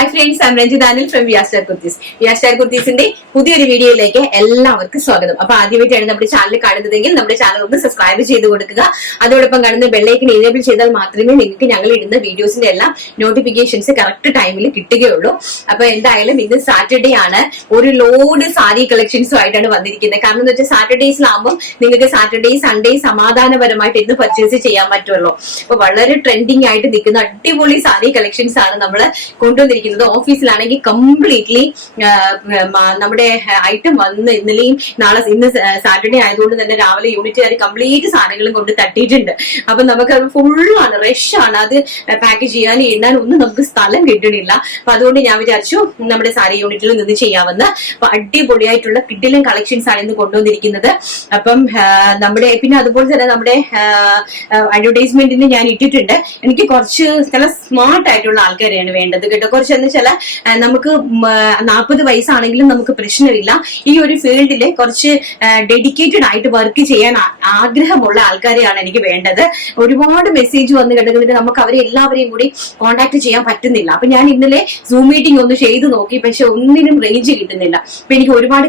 Hi friends, I am Ranjith Anil from VR star Kurtis. VR star കുർത്തീസിന്റെ പുതിയൊരു വീഡിയോയിലേക്ക് എല്ലാവർക്കും സ്വാഗതം. അപ്പൊ ആദ്യമായിട്ടാണ് നമ്മുടെ ചാനൽ കാണുന്നതെങ്കിൽ നമ്മുടെ ചാനൽ ഒന്ന് സബ്സ്ക്രൈബ് ചെയ്ത് കൊടുക്കുക. അതോടൊപ്പം കാണുന്ന ബെല്ലൈക്കൻ എനേബിൾ ചെയ്താൽ മാത്രമേ നിങ്ങൾക്ക് ഞങ്ങൾ ഇടുന്ന വീഡിയോസിന്റെ എല്ലാം നോട്ടിഫിക്കേഷൻസ് കറക്റ്റ് ടൈമിൽ കിട്ടുകയുള്ളൂ. അപ്പൊ എന്തായാലും ഇന്ന് സാറ്റർഡേ ആണ്. ഒരു ലോഡ് സാരി കളക്ഷൻസും ആയിട്ടാണ് വന്നിരിക്കുന്നത്. കാരണം എന്ന് വെച്ചാൽ സാറ്റർഡേസിലാകുമ്പോൾ നിങ്ങൾക്ക് സാറ്റർഡേ സൺഡേ സമാധാനപരമായിട്ട് ഇന്ന് പർച്ചേസ് ചെയ്യാൻ പറ്റുമല്ലോ. അപ്പൊ വളരെ ട്രെൻഡിങ് ആയിട്ട് നിൽക്കുന്ന അടിപൊളി സാരി കളക്ഷൻസ് ആണ് നമ്മൾ കൊണ്ടുവന്നിരിക്കുന്നത്. ഓഫീസിലാണെങ്കിൽ കംപ്ലീറ്റ്ലി നമ്മുടെ ഐറ്റം വന്ന് ഇന്ന് സാറ്റർഡേ ആയതുകൊണ്ട് തന്നെ രാവിലെ യൂണിറ്റുകാർ കംപ്ലീറ്റ് സാധനങ്ങളും കൊണ്ട് തട്ടിയിട്ടുണ്ട്. അപ്പൊ നമുക്ക് അത് ഫുള്ളാണ്, റഷ് ആണ്. അത് പാക്ക് ചെയ്യാനും എണ്ണാനും ഒന്നും നമുക്ക് സ്ഥലം കിട്ടണില്ല. അപ്പൊ അതുകൊണ്ട് ഞാൻ വിചാരിച്ചു നമ്മുടെ സാരി യൂണിറ്റിൽ നിന്ന് ചെയ്യാമെന്ന്. അപ്പൊ അടിപൊളിയായിട്ടുള്ള കിഡിലും കളക്ഷൻസ് ആണ് ഇന്ന് കൊണ്ടുവന്നിരിക്കുന്നത്. അപ്പം നമ്മുടെ പിന്നെ അതുപോലെ തന്നെ നമ്മുടെ അഡ്വർടൈസ്മെന്റിന് ഞാൻ ഇട്ടിട്ടുണ്ട്. എനിക്ക് കുറച്ച് ചില സ്മാർട്ട് ആയിട്ടുള്ള ആൾക്കാരെയാണ് വേണ്ടത് കേട്ടോ. കുറച്ച് എന്ന് വെച്ചാൽ നമുക്ക് 40 വയസ്സാണെങ്കിലും നമുക്ക് പ്രശ്നമില്ല. ഈ ഒരു ഫീൽഡില് കുറച്ച് ഡെഡിക്കേറ്റഡ് ആയിട്ട് വർക്ക് ചെയ്യാൻ ആഗ്രഹമുള്ള ആൾക്കാരെയാണ് എനിക്ക് വേണ്ടത്. ഒരുപാട് മെസ്സേജ് വന്ന് കിടക്കുന്നുണ്ട്. നമുക്ക് അവരെ എല്ലാവരെയും കൂടി കോൺടാക്ട് ചെയ്യാൻ പറ്റുന്നില്ല. അപ്പൊ ഞാൻ ഇന്നലെ സൂം മീറ്റിംഗ് ഒന്ന് ചെയ്തു നോക്കി, പക്ഷെ ഒന്നിനും റേഞ്ച് കിട്ടുന്നില്ല. അപ്പൊ എനിക്ക് ഒരുപാട്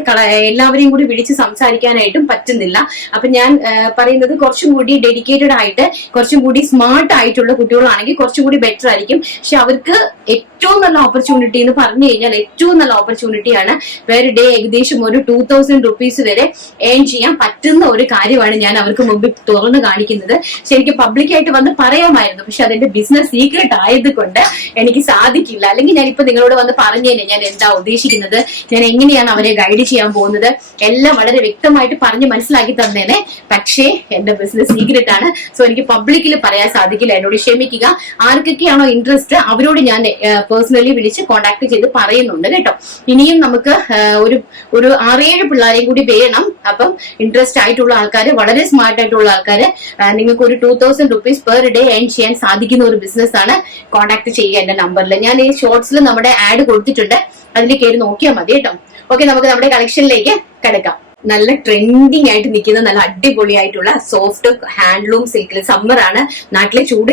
എല്ലാവരെയും കൂടി വിളിച്ച് സംസാരിക്കാനായിട്ടും പറ്റുന്നില്ല. അപ്പൊ ഞാൻ പറയുന്നത് കുറച്ചും കൂടി ഡെഡിക്കേറ്റഡ് ആയിട്ട് കുറച്ചും കൂടി സ്മാർട്ട് ആയിട്ടുള്ള കുട്ടികളാണെങ്കിൽ കുറച്ചും കൂടി ബെറ്റർ ആയിരിക്കും. പക്ഷെ അവർക്ക് ഏറ്റവും നല്ല ഓപ്പർച്യൂണിറ്റി എന്ന് പറഞ്ഞു കഴിഞ്ഞാൽ ഏറ്റവും നല്ല ഓപ്പർച്യൂണിറ്റിയാണ്. പെർ ഡേ ഏകദേശം ഒരു 2000 rupees വരെ ഏൺ ചെയ്യാൻ പറ്റുന്ന ഒരു കാര്യമാണ് ഞാൻ അവർക്ക് മുമ്പിൽ തുറന്നു കാണിക്കുന്നത്. പക്ഷെ എനിക്ക് പബ്ലിക്കായിട്ട് വന്ന് പറയാമായിരുന്നു, പക്ഷെ അതെന്റെ ബിസിനസ് സീക്രട്ട് ആയതുകൊണ്ട് എനിക്ക് സാധിക്കില്ല. അല്ലെങ്കിൽ ഞാനിപ്പോ നിങ്ങളോട് വന്ന് പറഞ്ഞേനെ ഞാൻ എന്താ ഉദ്ദേശിക്കുന്നത്, ഞാൻ എങ്ങനെയാണ് അവരെ ഗൈഡ് ചെയ്യാൻ പോകുന്നത്, എല്ലാം വളരെ വ്യക്തമായിട്ട് പറഞ്ഞ് മനസ്സിലാക്കി തന്നേനെ. പക്ഷേ എന്റെ ബിസിനസ് സീക്രട്ട് ആണ്. സോ എനിക്ക് പബ്ലിക്കിൽ പറയാൻ സാധിക്കില്ല. എന്നോട് ക്ഷമിക്കുക. ആർക്കൊക്കെയാണോ ഇൻട്രസ്റ്റ് അവരോട് ഞാൻ പേഴ്സണലി വിളിച്ച് കോൺടാക്ട് ചെയ്ത് പറയുന്നുണ്ട് കേട്ടോ. ഇനിയും നമുക്ക് ഒരു 6-7 പിള്ളേരെയും കൂടി വേണം. അപ്പം ഇൻട്രസ്റ്റ് ആയിട്ടുള്ള ആൾക്കാര്, വളരെ സ്മാർട്ട് ആയിട്ടുള്ള ആൾക്കാര്, നിങ്ങൾക്ക് ഒരു 2000 rupees പെർ ഡേ ഏൺ ചെയ്യാൻ സാധിക്കുന്ന ഒരു ബിസിനസ് ആണ്. കോൺടാക്ട് ചെയ്യുക എന്റെ നമ്പറിൽ. ഞാൻ ഈ ഷോർട്സിൽ നമ്മുടെ ആഡ് കൊടുത്തിട്ടുണ്ട്, അതിൽ കയറി നോക്കിയാൽ മതി കേട്ടോ. ഓക്കെ, നമുക്ക് നമ്മുടെ കളക്ഷനിലേക്ക് കിടക്കാം. നല്ല ട്രെൻഡിങ് ആയിട്ട് നിൽക്കുന്ന നല്ല അടിപൊളിയായിട്ടുള്ള സോഫ്റ്റ് ഹാൻഡ്ലൂം സിൽക്കിൽ. സമ്മർ ആണ്, നാട്ടിലെ ചൂട്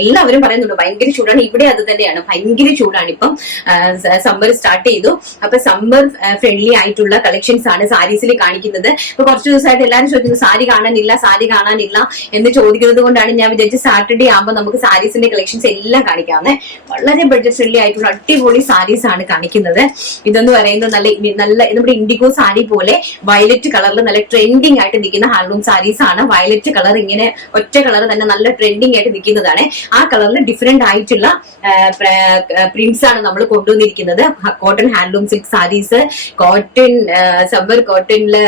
എല്ലാവരും പറയുന്നുണ്ട് ഭയങ്കര ചൂടാണ്. ഇവിടെ അത് തന്നെയാണ്, ഭയങ്കര ചൂടാണ്. ഇപ്പം സമ്മർ സ്റ്റാർട്ട് ചെയ്തു. അപ്പൊ സമ്മർ ഫ്രണ്ട്ലി ആയിട്ടുള്ള കളക്ഷൻസ് ആണ് സാരീസിൽ കാണിക്കുന്നത്. ഇപ്പൊ കുറച്ച് ദിവസമായിട്ട് എല്ലാവരും ചോദിക്കുന്നു സാരി കാണാനില്ല എന്ന് ചോദിക്കുന്നത് കൊണ്ടാണ് ഞാൻ വിചാരിച്ചു സാറ്റർഡേ ആകുമ്പോൾ നമുക്ക് സാരീസിന്റെ കളക്ഷൻസ് എല്ലാം കാണിക്കാവുന്നത്. വളരെ ബഡ്ജറ്റ് ഫ്രണ്ട്ലി ആയിട്ടുള്ള അടിപൊളി സാരീസ് ആണ് കാണിക്കുന്നത്. ഇതെന്ന് പറയുന്നത് നല്ല നമ്മുടെ ഇൻഡിഗോ സാരി പോലെ വയലറ്റ് കളറിൽ നല്ല ട്രെൻഡിങ് ആയിട്ട് നിൽക്കുന്ന ഹാൻഡ്ലൂം സാരീസ് ആണ്. വയലറ്റ് കളർ ഇങ്ങനെ ഒറ്റ കളർ തന്നെ നല്ല ട്രെൻഡിങ് ആയിട്ട് നിൽക്കുന്നതാണ്. ആ കളറിൽ ഡിഫറെന്റ് ആയിട്ടുള്ള പ്രിന്റ്സ് ആണ് നമ്മൾ കൊണ്ടുവന്നിരിക്കുന്നത്. Cotton handloom silk saris, cotton summer കോട്ടണില്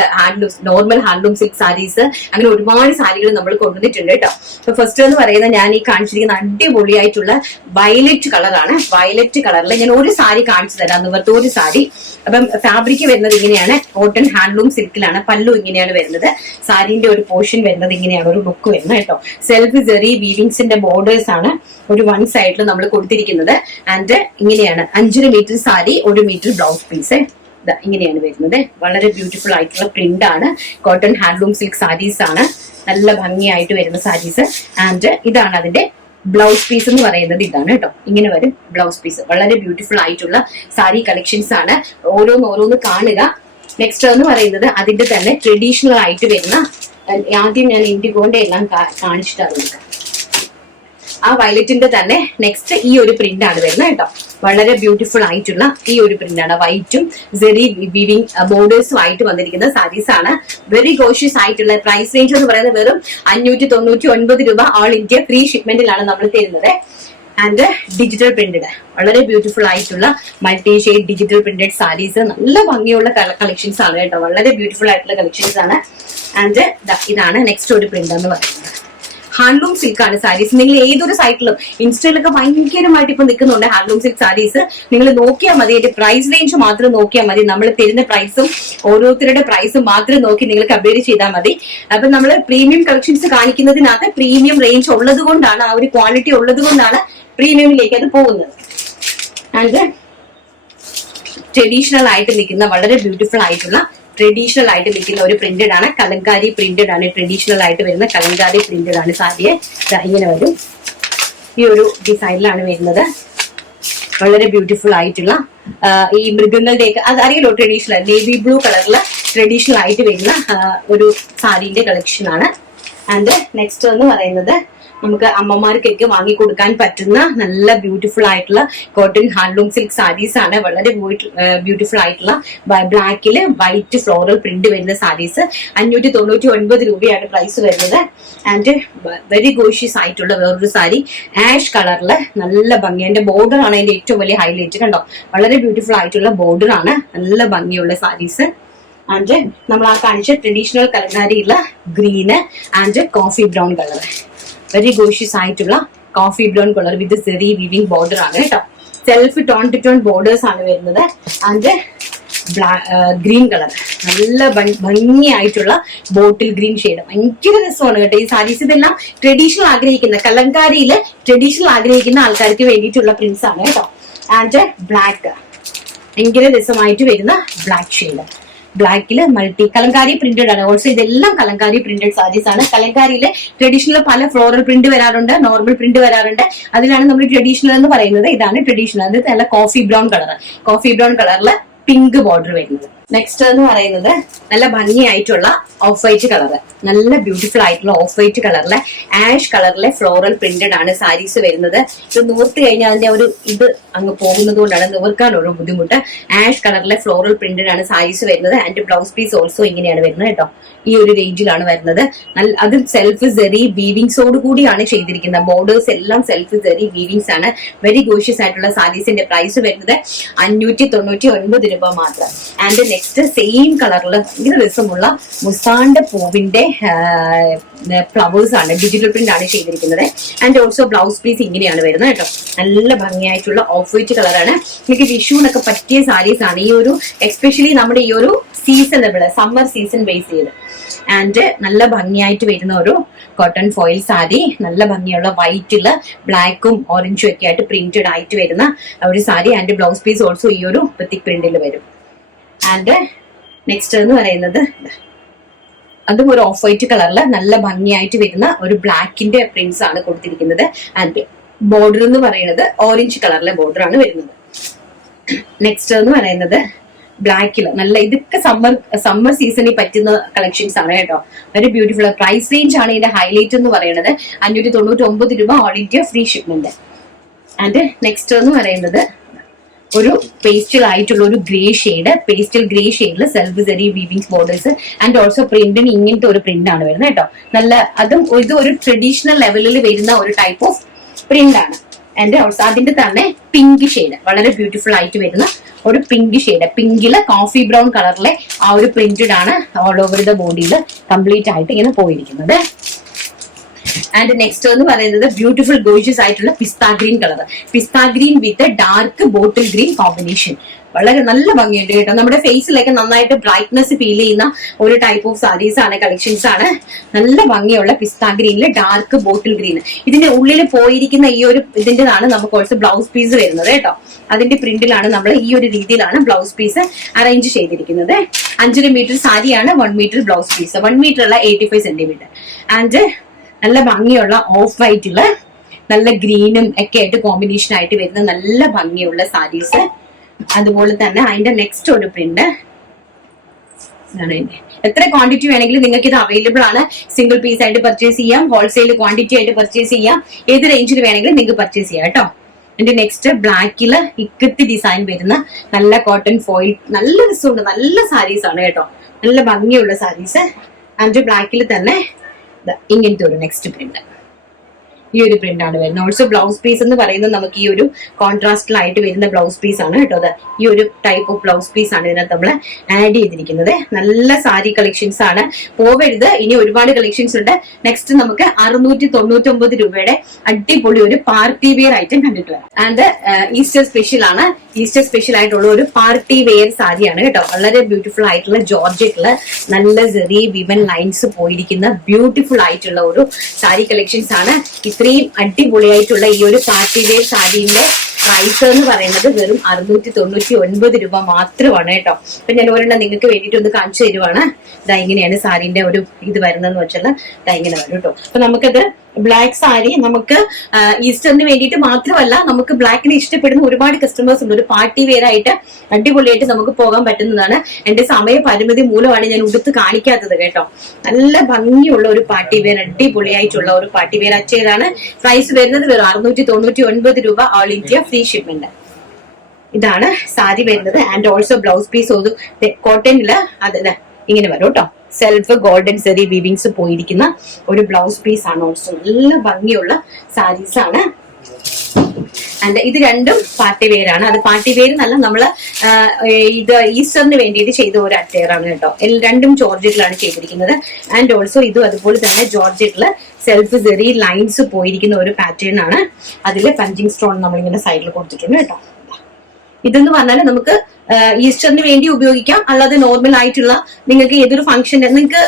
നോർമൽ ഹാൻഡ്ലൂം സിൽക്ക് സാരീസ്, അങ്ങനെ ഒരുപാട് സാരികൾ നമ്മൾ കൊണ്ടുവന്നിട്ടുണ്ട് കേട്ടോ. അപ്പൊ ഫസ്റ്റ് എന്ന് പറയുന്നത് ഞാൻ ഈ കാണിച്ചിരിക്കുന്ന അടിപൊളിയായിട്ടുള്ള വയലറ്റ് കളറാണ്. വയലറ്റ് കളറിൽ ഞാൻ ഒരു സാരി കാണിച്ചു തരാം. നിവർത്ത ഒരു സാരി. അപ്പം ഫാബ്രിക് വരുന്നത് ഇങ്ങനെയാണ്, കോട്ടൺ ഹാൻഡ്ലൂം സിൽക്കിലാണ്. പല്ലു ഇങ്ങനെയാണ് വരുന്നത്. സാരിന്റെ ഒരു പോർഷൻ വരുന്നത് ഇങ്ങനെയാണ് ഒരു ലുക്ക് വരുന്നത് കേട്ടോ. സെൽഫ് ജെറി വീവിങ്സിന്റെ ബോർഡേഴ്സ് ആണ് ഒരു വൺ സൈഡിൽ നമ്മൾ കൊടുത്തിരിക്കുന്നത്. ആൻഡ് ഇങ്ങനെയാണ് 5 metre sari, 1 metre blouse piece. ഇങ്ങനെയാണ് വരുന്നത്. വളരെ ബ്യൂട്ടിഫുൾ ആയിട്ടുള്ള പ്രിന്റ് ആണ്. കോട്ടൺ ഹാൻഡ്ലൂം സിൽക്ക് സാരീസ് ആണ്. നല്ല ഭംഗിയായിട്ട് വരുന്ന സാരീസ്. ആൻഡ് ഇതാണ് അതിന്റെ ബ്ലൗസ് പീസ് എന്ന് പറയുന്നത്. ഇതാണ് കേട്ടോ, ഇങ്ങനെ വരും ബ്ലൗസ് പീസ്. വളരെ ബ്യൂട്ടിഫുൾ ആയിട്ടുള്ള സാരി കളക്ഷൻസ് ആണ്. ഓരോന്ന് കാണുക. നെക്സ്റ്റ് എന്ന് പറയുന്നത് അതിന്റെ തന്നെ ട്രഡീഷണൽ ആയിട്ട് വരുന്ന, ആദ്യം ഞാൻ ഇൻഡിഗോന്റെ എല്ലാം കാണിച്ചിട്ടാണ്. ആ വയലറ്റിന്റെ തന്നെ നെക്സ്റ്റ് ഈ ഒരു പ്രിന്റ് ആണ് വരുന്നത് കേട്ടോ. വളരെ ബ്യൂട്ടിഫുൾ ആയിട്ടുള്ള ഈ ഒരു പ്രിന്റ് ആണ്. വൈറ്റും സെറി വീവിംഗ് ബോർഡേഴ്സും ആയിട്ട് വന്നിരിക്കുന്ന സാരീസ് ആണ്. വെരി ഗോഷ്യസ് ആയിട്ടുള്ള പ്രൈസ് റേഞ്ച് എന്ന് പറയുന്നത് വെറും 599 രൂപ. ഓൾ ഇന്ത്യ ഫ്രീ ഷിപ്മെന്റിലാണ് നമ്മൾ തരുന്നത്. ആൻഡ് ഡിജിറ്റൽ പ്രിന്റഡ്, വളരെ ബ്യൂട്ടിഫുൾ ആയിട്ടുള്ള multi shade digital printed saris. നല്ല ഭംഗിയുള്ള കളക്ഷൻസ് ആണ് കേട്ടോ. വളരെ ബ്യൂട്ടിഫുൾ ആയിട്ടുള്ള കളക്ഷൻസ് ആണ്. ആൻഡ് ഇതാണ് നെക്സ്റ്റ് ഒരു പ്രിന്റ് എന്ന് പറയുന്നത്. ഹാൻഡ്ലൂം സിൽക്ക് ആണ് സാരീസ്. നിങ്ങൾ ഏതൊരു സൈറ്റിലും ഇൻസ്റ്റയിലൊക്കെ ഭയങ്കരമായിട്ട് ഇപ്പൊ നിൽക്കുന്നുണ്ട് ഹാൻഡ്ലൂം സിൽക്ക് സാരീസ്. നിങ്ങൾ നോക്കിയാൽ മതി, അതിന്റെ പ്രൈസ് റേഞ്ച് മാത്രം നോക്കിയാൽ മതി. നമ്മൾ തരുന്ന പ്രൈസും ഓരോരുത്തരുടെ പ്രൈസും മാത്രം നോക്കി നിങ്ങൾ കമ്പയർ ചെയ്താൽ മതി. അപ്പൊ നമ്മൾ പ്രീമിയം കളക്ഷൻസ് കാണിക്കുന്നതിനകത്ത് പ്രീമിയം റേഞ്ച് ഉള്ളത് കൊണ്ടാണ്, ആ ഒരു ക്വാളിറ്റി ഉള്ളത് കൊണ്ടാണ് പ്രീമിയമിലേക്ക് അത് പോകുന്നത്. ആൻഡ് ട്രഡീഷണൽ ആയിട്ട് നിൽക്കുന്ന വളരെ ബ്യൂട്ടിഫുൾ ആയിട്ടുള്ള ട്രഡീഷണൽ ആയിട്ട് നിൽക്കുന്ന ഒരു പ്രിന്റഡ് ആണ്. കലങ്കാരി പ്രിന്റഡ് ആണ്. ട്രഡീഷണൽ ആയിട്ട് വരുന്ന കലങ്കാരി പ്രിന്റഡ് ആണ് സാരിയെ. ഇങ്ങനെ വരും. ഈ ഒരു ഡിസൈനിലാണ് വരുന്നത്. വളരെ ബ്യൂട്ടിഫുൾ ആയിട്ടുള്ള ഈ മൃഗങ്ങളുടെയൊക്കെ അത് അറിയല്ലോ, ട്രഡീഷണൽ നേവി ബ്ലൂ കളറിൽ ട്രഡീഷണൽ ആയിട്ട് വരുന്ന ഒരു സാരീന്റെ കളക്ഷൻ ആണ്. ആൻഡ് നെക്സ്റ്റ് എന്ന് പറയുന്നത് നമുക്ക് അമ്മമാർക്കൊക്കെ വാങ്ങി കൊടുക്കാൻ പറ്റുന്ന നല്ല ബ്യൂട്ടിഫുൾ ആയിട്ടുള്ള കോട്ടൺ ഹാൻഡ്ലൂം സിൽക്ക് സാരീസ് ആണ്. വളരെ ബ്യൂട്ടിഫുൾ ആയിട്ടുള്ള ബ്ലാക്കില് വൈറ്റ് ഫ്ലോറൽ പ്രിന്റ് വരുന്ന സാരീസ് 599 രൂപയാണ് പ്രൈസ് വരുന്നത്. ആൻഡ് വെരി ഗോഷ്യസ് ആയിട്ടുള്ള വേറൊരു സാരി ആഷ് കളറില് നല്ല ഭംഗി, അതിന്റെ ബോർഡർ ആണ് അതിന്റെ ഏറ്റവും വലിയ ഹൈലൈറ്റ്. കണ്ടോ, വളരെ ബ്യൂട്ടിഫുൾ ആയിട്ടുള്ള ബോർഡർ ആണ്, നല്ല ഭംഗിയുള്ള സാരീസ്. ആൻഡ് നമ്മൾ ആ കാണിച്ച ട്രഡീഷണൽ കലങ്കാരിയുള്ള green and coffee brown colour, very gorgeous ആയിട്ടുള്ള coffee brown colour with zari weaving border ആണ് കേട്ടോ. Self tone to tone borders ആണ് വരുന്നത്. ആൻഡ് ഗ്രീൻ കളർ, നല്ല ഭംഗിയായിട്ടുള്ള ബോട്ടിൽ ഗ്രീൻ ഷെയ്ഡ്, ഭയങ്കര രസമാണ് കേട്ടോ ഈ സാരീസ്. ഇതെല്ലാം ട്രഡീഷണൽ ആഗ്രഹിക്കുന്ന, കലങ്കാരിയില് ട്രഡീഷണൽ ആഗ്രഹിക്കുന്ന ആൾക്കാർക്ക് വേണ്ടിയിട്ടുള്ള പ്രിന്റ്സ് ആണ് കേട്ടോ. ആൻഡ് ബ്ലാക്ക്, ഭയങ്കര രസമായിട്ട് വരുന്ന ബ്ലാക്ക് ഷെയ്ഡ്, ബ്ലാക്കില് മൾട്ടി കലങ്കാരി പ്രിന്റഡ് ആണ്. ഓൾസോ ഇതെല്ലാം കലങ്കാരി പ്രിന്റഡ് സാരീസ് ആണ്. കലങ്കാരിയിലെ ട്രഡീഷണൽ പല ഫ്ലോറൽ പ്രിന്റ് വരാറുണ്ട്, നോർമൽ പ്രിന്റ് വരാറുണ്ട്. അതിലാണ് നമ്മൾ ട്രഡീഷണൽ എന്ന് പറയുന്നത്. ഇതാണ് ട്രഡീഷണൽ. അത് നല്ല coffee brown colour, coffee brown കളറിൽ പിങ്ക് ബോർഡർ വരുന്നത്. നെക്സ്റ്റ് എന്ന് പറയുന്നത് നല്ല ഭംഗിയായിട്ടുള്ള ഓഫ് വൈറ്റ് കളറ്, നല്ല ബ്യൂട്ടിഫുൾ ആയിട്ടുള്ള ഓഫ് വൈറ്റ് കളറിലെ ആഷ് കളറിലെ ഫ്ലോറൽ പ്രിന്റഡ് ആണ് സാരീസ് വരുന്നത്. ഇത് നൂർത്ത് കഴിഞ്ഞാൽ അതിന്റെ ഒരു ഇത് അങ്ങ് പോകുന്നത് കൊണ്ടാണ് നിവർക്കാനുള്ള ബുദ്ധിമുട്ട്. ആഷ് കളറിലെ ഫ്ലോറൽ പ്രിന്റഡ് ആണ് സാരീസ് വരുന്നത്. ആൻഡ് ബ്ലൗസ് പീസ് ഓൾസോ ഇങ്ങനെയാണ് വരുന്നത് കേട്ടോ, ഈ ഒരു റേഞ്ചിലാണ് വരുന്നത്. അത് സെൽഫ് സെറി വീവിങ്സോട് കൂടിയാണ് ചെയ്തിരിക്കുന്നത്. ബോർഡേഴ്സ് എല്ലാം സെൽഫ് സെറി വീവിങ്സ് ആണ്. വെരി ഗോഷ്യസ് ആയിട്ടുള്ള സാരീസിന്റെ പ്രൈസ് വരുന്നത് 599 രൂപ മാത്രം. ആൻഡ് നെക്സ്റ്റ് സെയിം കളറിൽ ഭയങ്കര രസമുള്ള മുസാണ്ട പൂവിന്റെ ഫ്ലവേഴ്സ് ആണ്, ഡിജിറ്റൽ പ്രിന്റ് ആണ് ചെയ്തിരിക്കുന്നത്. ആൻഡ് ഓൾസോ ബ്ലൗസ് പീസ് ഇങ്ങനെയാണ് വരുന്നത് കേട്ടോ. നല്ല ഭംഗിയായിട്ടുള്ള ഓഫ് വൈറ്റ് കളറാണ്. എനിക്ക് വിഷുവിനൊക്കെ പറ്റിയ സാരീസ് ആണ്. ഈ ഒരു എസ്പെഷ്യലി നമ്മുടെ ഈ ഒരു സീസണബിൾ സമ്മർ സീസൺ ബേസ് ചെയ്ത്. ആൻഡ് നല്ല ഭംഗിയായിട്ട് വരുന്ന ഒരു കോട്ടൺ ഫോയിൽ സാരി, നല്ല ഭംഗിയുള്ള വൈറ്റില് ബ്ലാക്കും ഓറഞ്ചും ഒക്കെ ആയിട്ട് പ്രിന്റഡ് ആയിട്ട് വരുന്ന ഒരു sari. And blouse piece also ഈ ഒരു പ്രത്യേക പ്രിന്റിൽ വരും. ആൻഡ് നെക്സ്റ്റ് എന്ന് പറയുന്നത് അതും ഒരു ഓഫ് വൈറ്റ് കളറിൽ നല്ല ഭംഗിയായിട്ട് വരുന്ന ഒരു ബ്ലാക്കിന്റെ പ്രിന്റ്സ് ആണ് കൊടുത്തിരിക്കുന്നത്. ആൻഡ് ബോർഡർ എന്ന് പറയുന്നത് ഓറഞ്ച് കളറിലെ ബോർഡർ ആണ് വരുന്നത്. നെക്സ്റ്റ് എന്ന് പറയുന്നത് ബ്ലാക്കില് നല്ല, ഇതൊക്കെ സമ്മർ സീസണിൽ പറ്റുന്ന കളക്ഷൻസ് ആണ് കേട്ടോ. Very beautiful. പ്രൈസ് റേഞ്ച് ആണ് ഇതിന്റെ ഹൈലൈറ്റ് എന്ന് പറയുന്നത്. 599 രൂപ, all India free shipment. And next എന്ന് പറയുന്നത് ഒരു പേസ്റ്റൽ ആയിട്ടുള്ള ഒരു ഗ്രേ ഷെയ്ഡ്, പേസ്റ്റൽ ഗ്രേ ഷെയ്ഡിൽ self zari weaving borders. And also പ്രിന്റിന് ഇങ്ങനത്തെ ഒരു പ്രിന്റ് ആണ് വരുന്നത് കേട്ടോ. നല്ല അതും ഇത് ഒരു ട്രഡീഷണൽ ലെവലിൽ വരുന്ന ഒരു ടൈപ്പ് ഓഫ് പ്രിന്റ് ആണ്. ആൻഡ് ഓൾസോ അതിന്റെ തന്നെ പിങ്ക് ഷെയ്ഡ്, വളരെ ബ്യൂട്ടിഫുൾ ആയിട്ട് വരുന്ന ഒരു പിങ്ക് ഷെയ്ഡ്, പിങ്കില് കോഫി ബ്രൗൺ കളറിലെ ആ ഒരു പ്രിന്റഡ് ആണ് ഓൾ ഓവർ ദ ബോഡിയിൽ കംപ്ലീറ്റ് ആയിട്ട് ഇങ്ങനെ പോയിരിക്കുന്നത്. ആൻഡ് നെക്സ്റ്റ് എന്ന് പറയുന്നത് ബ്യൂട്ടിഫുൾ ഗോർജിയസ് ആയിട്ടുള്ള pista green colour, pista green with dark bottle green combination. വളരെ നല്ല ഭംഗിയുണ്ട് കേട്ടോ. നമ്മുടെ ഫേസിലൊക്കെ നന്നായിട്ട് ബ്രൈറ്റ്നെസ് ഫീൽ ചെയ്യുന്ന ഒരു ടൈപ്പ് ഓഫ് സാരീസ് ആണ്, കളക്ഷൻസ് ആണ്. നല്ല ഭംഗിയുള്ള പിസ്ത ഗ്രീനില് ഡാർക്ക് ബോട്ടിൽ ഗ്രീൻ. ഇതിന്റെ ഉള്ളിൽ പോയിരിക്കുന്ന ഈ ഒരു ഇതിന്റെതാണ് നമുക്ക് ഓൾസോ ബ്ലൗസ് പീസ് വരുന്നത് കേട്ടോ. അതിന്റെ പ്രിന്റിലാണ് നമ്മൾ ഈ ഒരു രീതിയിലാണ് ബ്ലൗസ് പീസ് അറേഞ്ച് ചെയ്തിരിക്കുന്നത്. 5 മീറ്റർ സാരിയാണ്, 1 മീറ്റർ ബ്ലൗസ് പീസ്, 1 മീറ്റർ അല്ല 85 സെന്റിമീറ്റർ. ആൻഡ് നല്ല ഭംഗിയുള്ള ഓഫ് വൈറ്റില് നല്ല ഗ്രീനും ഒക്കെ ആയിട്ട് കോമ്പിനേഷൻ ആയിട്ട് വരുന്ന നല്ല ഭംഗിയുള്ള സാരീസ്. അതുപോലെ തന്നെ അതിന്റെ നെക്സ്റ്റ് ഒരു പ്രിന്റ്, എത്ര ക്വാണ്ടിറ്റി വേണമെങ്കിലും നിങ്ങൾക്ക് ഇത് അവൈലബിൾ ആണ്. സിംഗിൾ പീസ് ആയിട്ട് പർച്ചേസ് ചെയ്യാം, ഹോൾസെയിൽ ക്വാണ്ടിറ്റി ആയിട്ട് പർച്ചേസ് ചെയ്യാം, ഏത് റേഞ്ചിൽ വേണമെങ്കിലും നിങ്ങൾക്ക് പർച്ചേസ് ചെയ്യാം കേട്ടോ. എന്റെ നെക്സ്റ്റ് ബ്ലാക്കില് ഇക്കത്തി ഡിസൈൻ വരുന്ന നല്ല കോട്ടൺ ഫോയിൽ, നല്ല രസമുണ്ട്, നല്ല സാരീസ് ആണ് കേട്ടോ, നല്ല ഭംഗിയുള്ള സാരീസ്. ആൻഡ് ബ്ലാക്കിൽ തന്നെ ഇങ്ങനത്തെ ഒരു നെക്സ്റ്റ് പ്രിന്റ്, ഈ ഒരു പ്രിന്റ് ആണ് വരുന്നത്. ഓൾസോ ബ്ലൗസ് പീസ് എന്ന് പറയുന്നത് നമുക്ക് ഈ ഒരു കോൺട്രാസ്റ്റിലായിട്ട് വരുന്ന ബ്ലൗസ് പീസ് ആണ് കേട്ടോ. അത് ഈ ഒരു ടൈപ്പ് ഓഫ് ബ്ലൗസ് പീസ് ആണ് ഇതിനകത്ത് നമ്മൾ ആഡ് ചെയ്തിരിക്കുന്നത്. നല്ല സാരി കളക്ഷൻസ് ആണ്, പോവരുത്, ഇനി ഒരുപാട് കളക്ഷൻസ് ഉണ്ട്. നെക്സ്റ്റ് നമുക്ക് 699 രൂപയുടെ അടിപൊളി ഒരു പാർട്ടി വെയർ ഐറ്റം കണ്ടിട്ട് വരാം. ആൻഡ് ഈസ്റ്റർ സ്പെഷ്യൽ ആണ്, ഈസ്റ്റർ സ്പെഷ്യൽ ആയിട്ടുള്ള ഒരു പാർട്ടി വെയർ സാരിയാണ് കേട്ടോ. വളരെ ബ്യൂട്ടിഫുൾ ആയിട്ടുള്ള ജോർജറ്റില് നല്ല സെറി വിവൻ ലൈൻസ് പോയിരിക്കുന്ന ബ്യൂട്ടിഫുൾ ആയിട്ടുള്ള ഒരു സാരി കളക്ഷൻസ് ആണ്. ഇത്രയും അടിപൊളിയായിട്ടുള്ള ഈ ഒരു പാർട്ടി വെയർ സാരിന്റെ പ്രൈസ് എന്ന് പറയുന്നത് വെറും 699 രൂപ മാത്രമാണ് കേട്ടോ. അപ്പൊ ഞാൻ ഒരെണ്ണം നിങ്ങൾക്ക് വേണ്ടിയിട്ട് ഒന്ന് കാണിച്ചു തരുവാണ്. ഇതാ ഇങ്ങനെയാണ് സാരിന്റെ ഒരു ഇത് വരുന്നതെന്ന് വെച്ചാൽ ഇതാ ഇങ്ങനെ വരും കേട്ടോ. അപ്പൊ നമുക്കത് ബ്ലാക്ക് സാരി നമുക്ക് ഈസ്റ്ററിന് വേണ്ടിയിട്ട് മാത്രമല്ല, നമുക്ക് ബ്ലാക്കിനെ ഇഷ്ടപ്പെടുന്ന ഒരുപാട് കസ്റ്റമേഴ്സ് ഉണ്ട്. ഒരു പാർട്ടി വെയർ ആയിട്ട് അടിപൊളിയായിട്ട് നമുക്ക് പോകാൻ പറ്റുന്നതാണ്. എന്റെ സമയ പരിമിതി മൂലമാണ് ഞാൻ ഉടുത്ത് കാണിക്കാത്തത് കേട്ടോ. നല്ല ഭംഗിയുള്ള ഒരു പാർട്ടി വെയർ, അടിപൊളിയായിട്ടുള്ള ഒരു പാർട്ടി വെയർ അച്ചേതാണ്. പ്രൈസ് വരുന്നത് വെറും 699 രൂപ, ഓൾ ഇന്ത്യ ഫ്രീ ഷിപ്മെന്റ്. ഇതാണ് സാരി വരുന്നത്. ആൻഡ് ഓൾസോ ബ്ലൗസ് പീസ് കോട്ടണില് അത് ഇങ്ങനെ വരും കേട്ടോ. സെൽഫ് ഗോൾഡൻ സെറി വീവിങ്സ് പോയിരിക്കുന്ന ഒരു ബ്ലൗസ് പീസ് ആണ്. ഓൾസോ നല്ല ഭംഗിയുള്ള സാരീസ് ആണ്. ആൻഡ് ഇത് രണ്ടും പാർട്ടി വെയർ ആണ്. അത് പാർട്ടി വെയർ എന്നല്ല, നമ്മള് ഇത് ഈസ്റ്ററിന് വേണ്ടിയിട്ട് ചെയ്ത ഒരു അറ്റയർ ആണ് കേട്ടോ. രണ്ടും ജോർജറ്റിലാണ് ചെയ്തിരിക്കുന്നത്. ആൻഡ് ഓൾസോ ഇതും അതുപോലെ തന്നെ ജോർജറ്റില് സെൽഫ് സെറി ലൈൻസ് പോയിരിക്കുന്ന ഒരു പാറ്റേൺ ആണ്. അതില് പഞ്ചിങ് സ്റ്റോൺ നമ്മളിങ്ങനെ സൈഡിൽ കൊടുത്തിട്ടുണ്ട് കേട്ടോ. ഇതെന്ന് പറഞ്ഞാൽ നമുക്ക് ഈസ്റ്ററിന് വേണ്ടി ഉപയോഗിക്കാം, അല്ലാതെ നോർമൽ ആയിട്ടുള്ള നിങ്ങൾക്ക് ഏതൊരു ഫംഗ്ഷൻ നിങ്ങൾക്ക്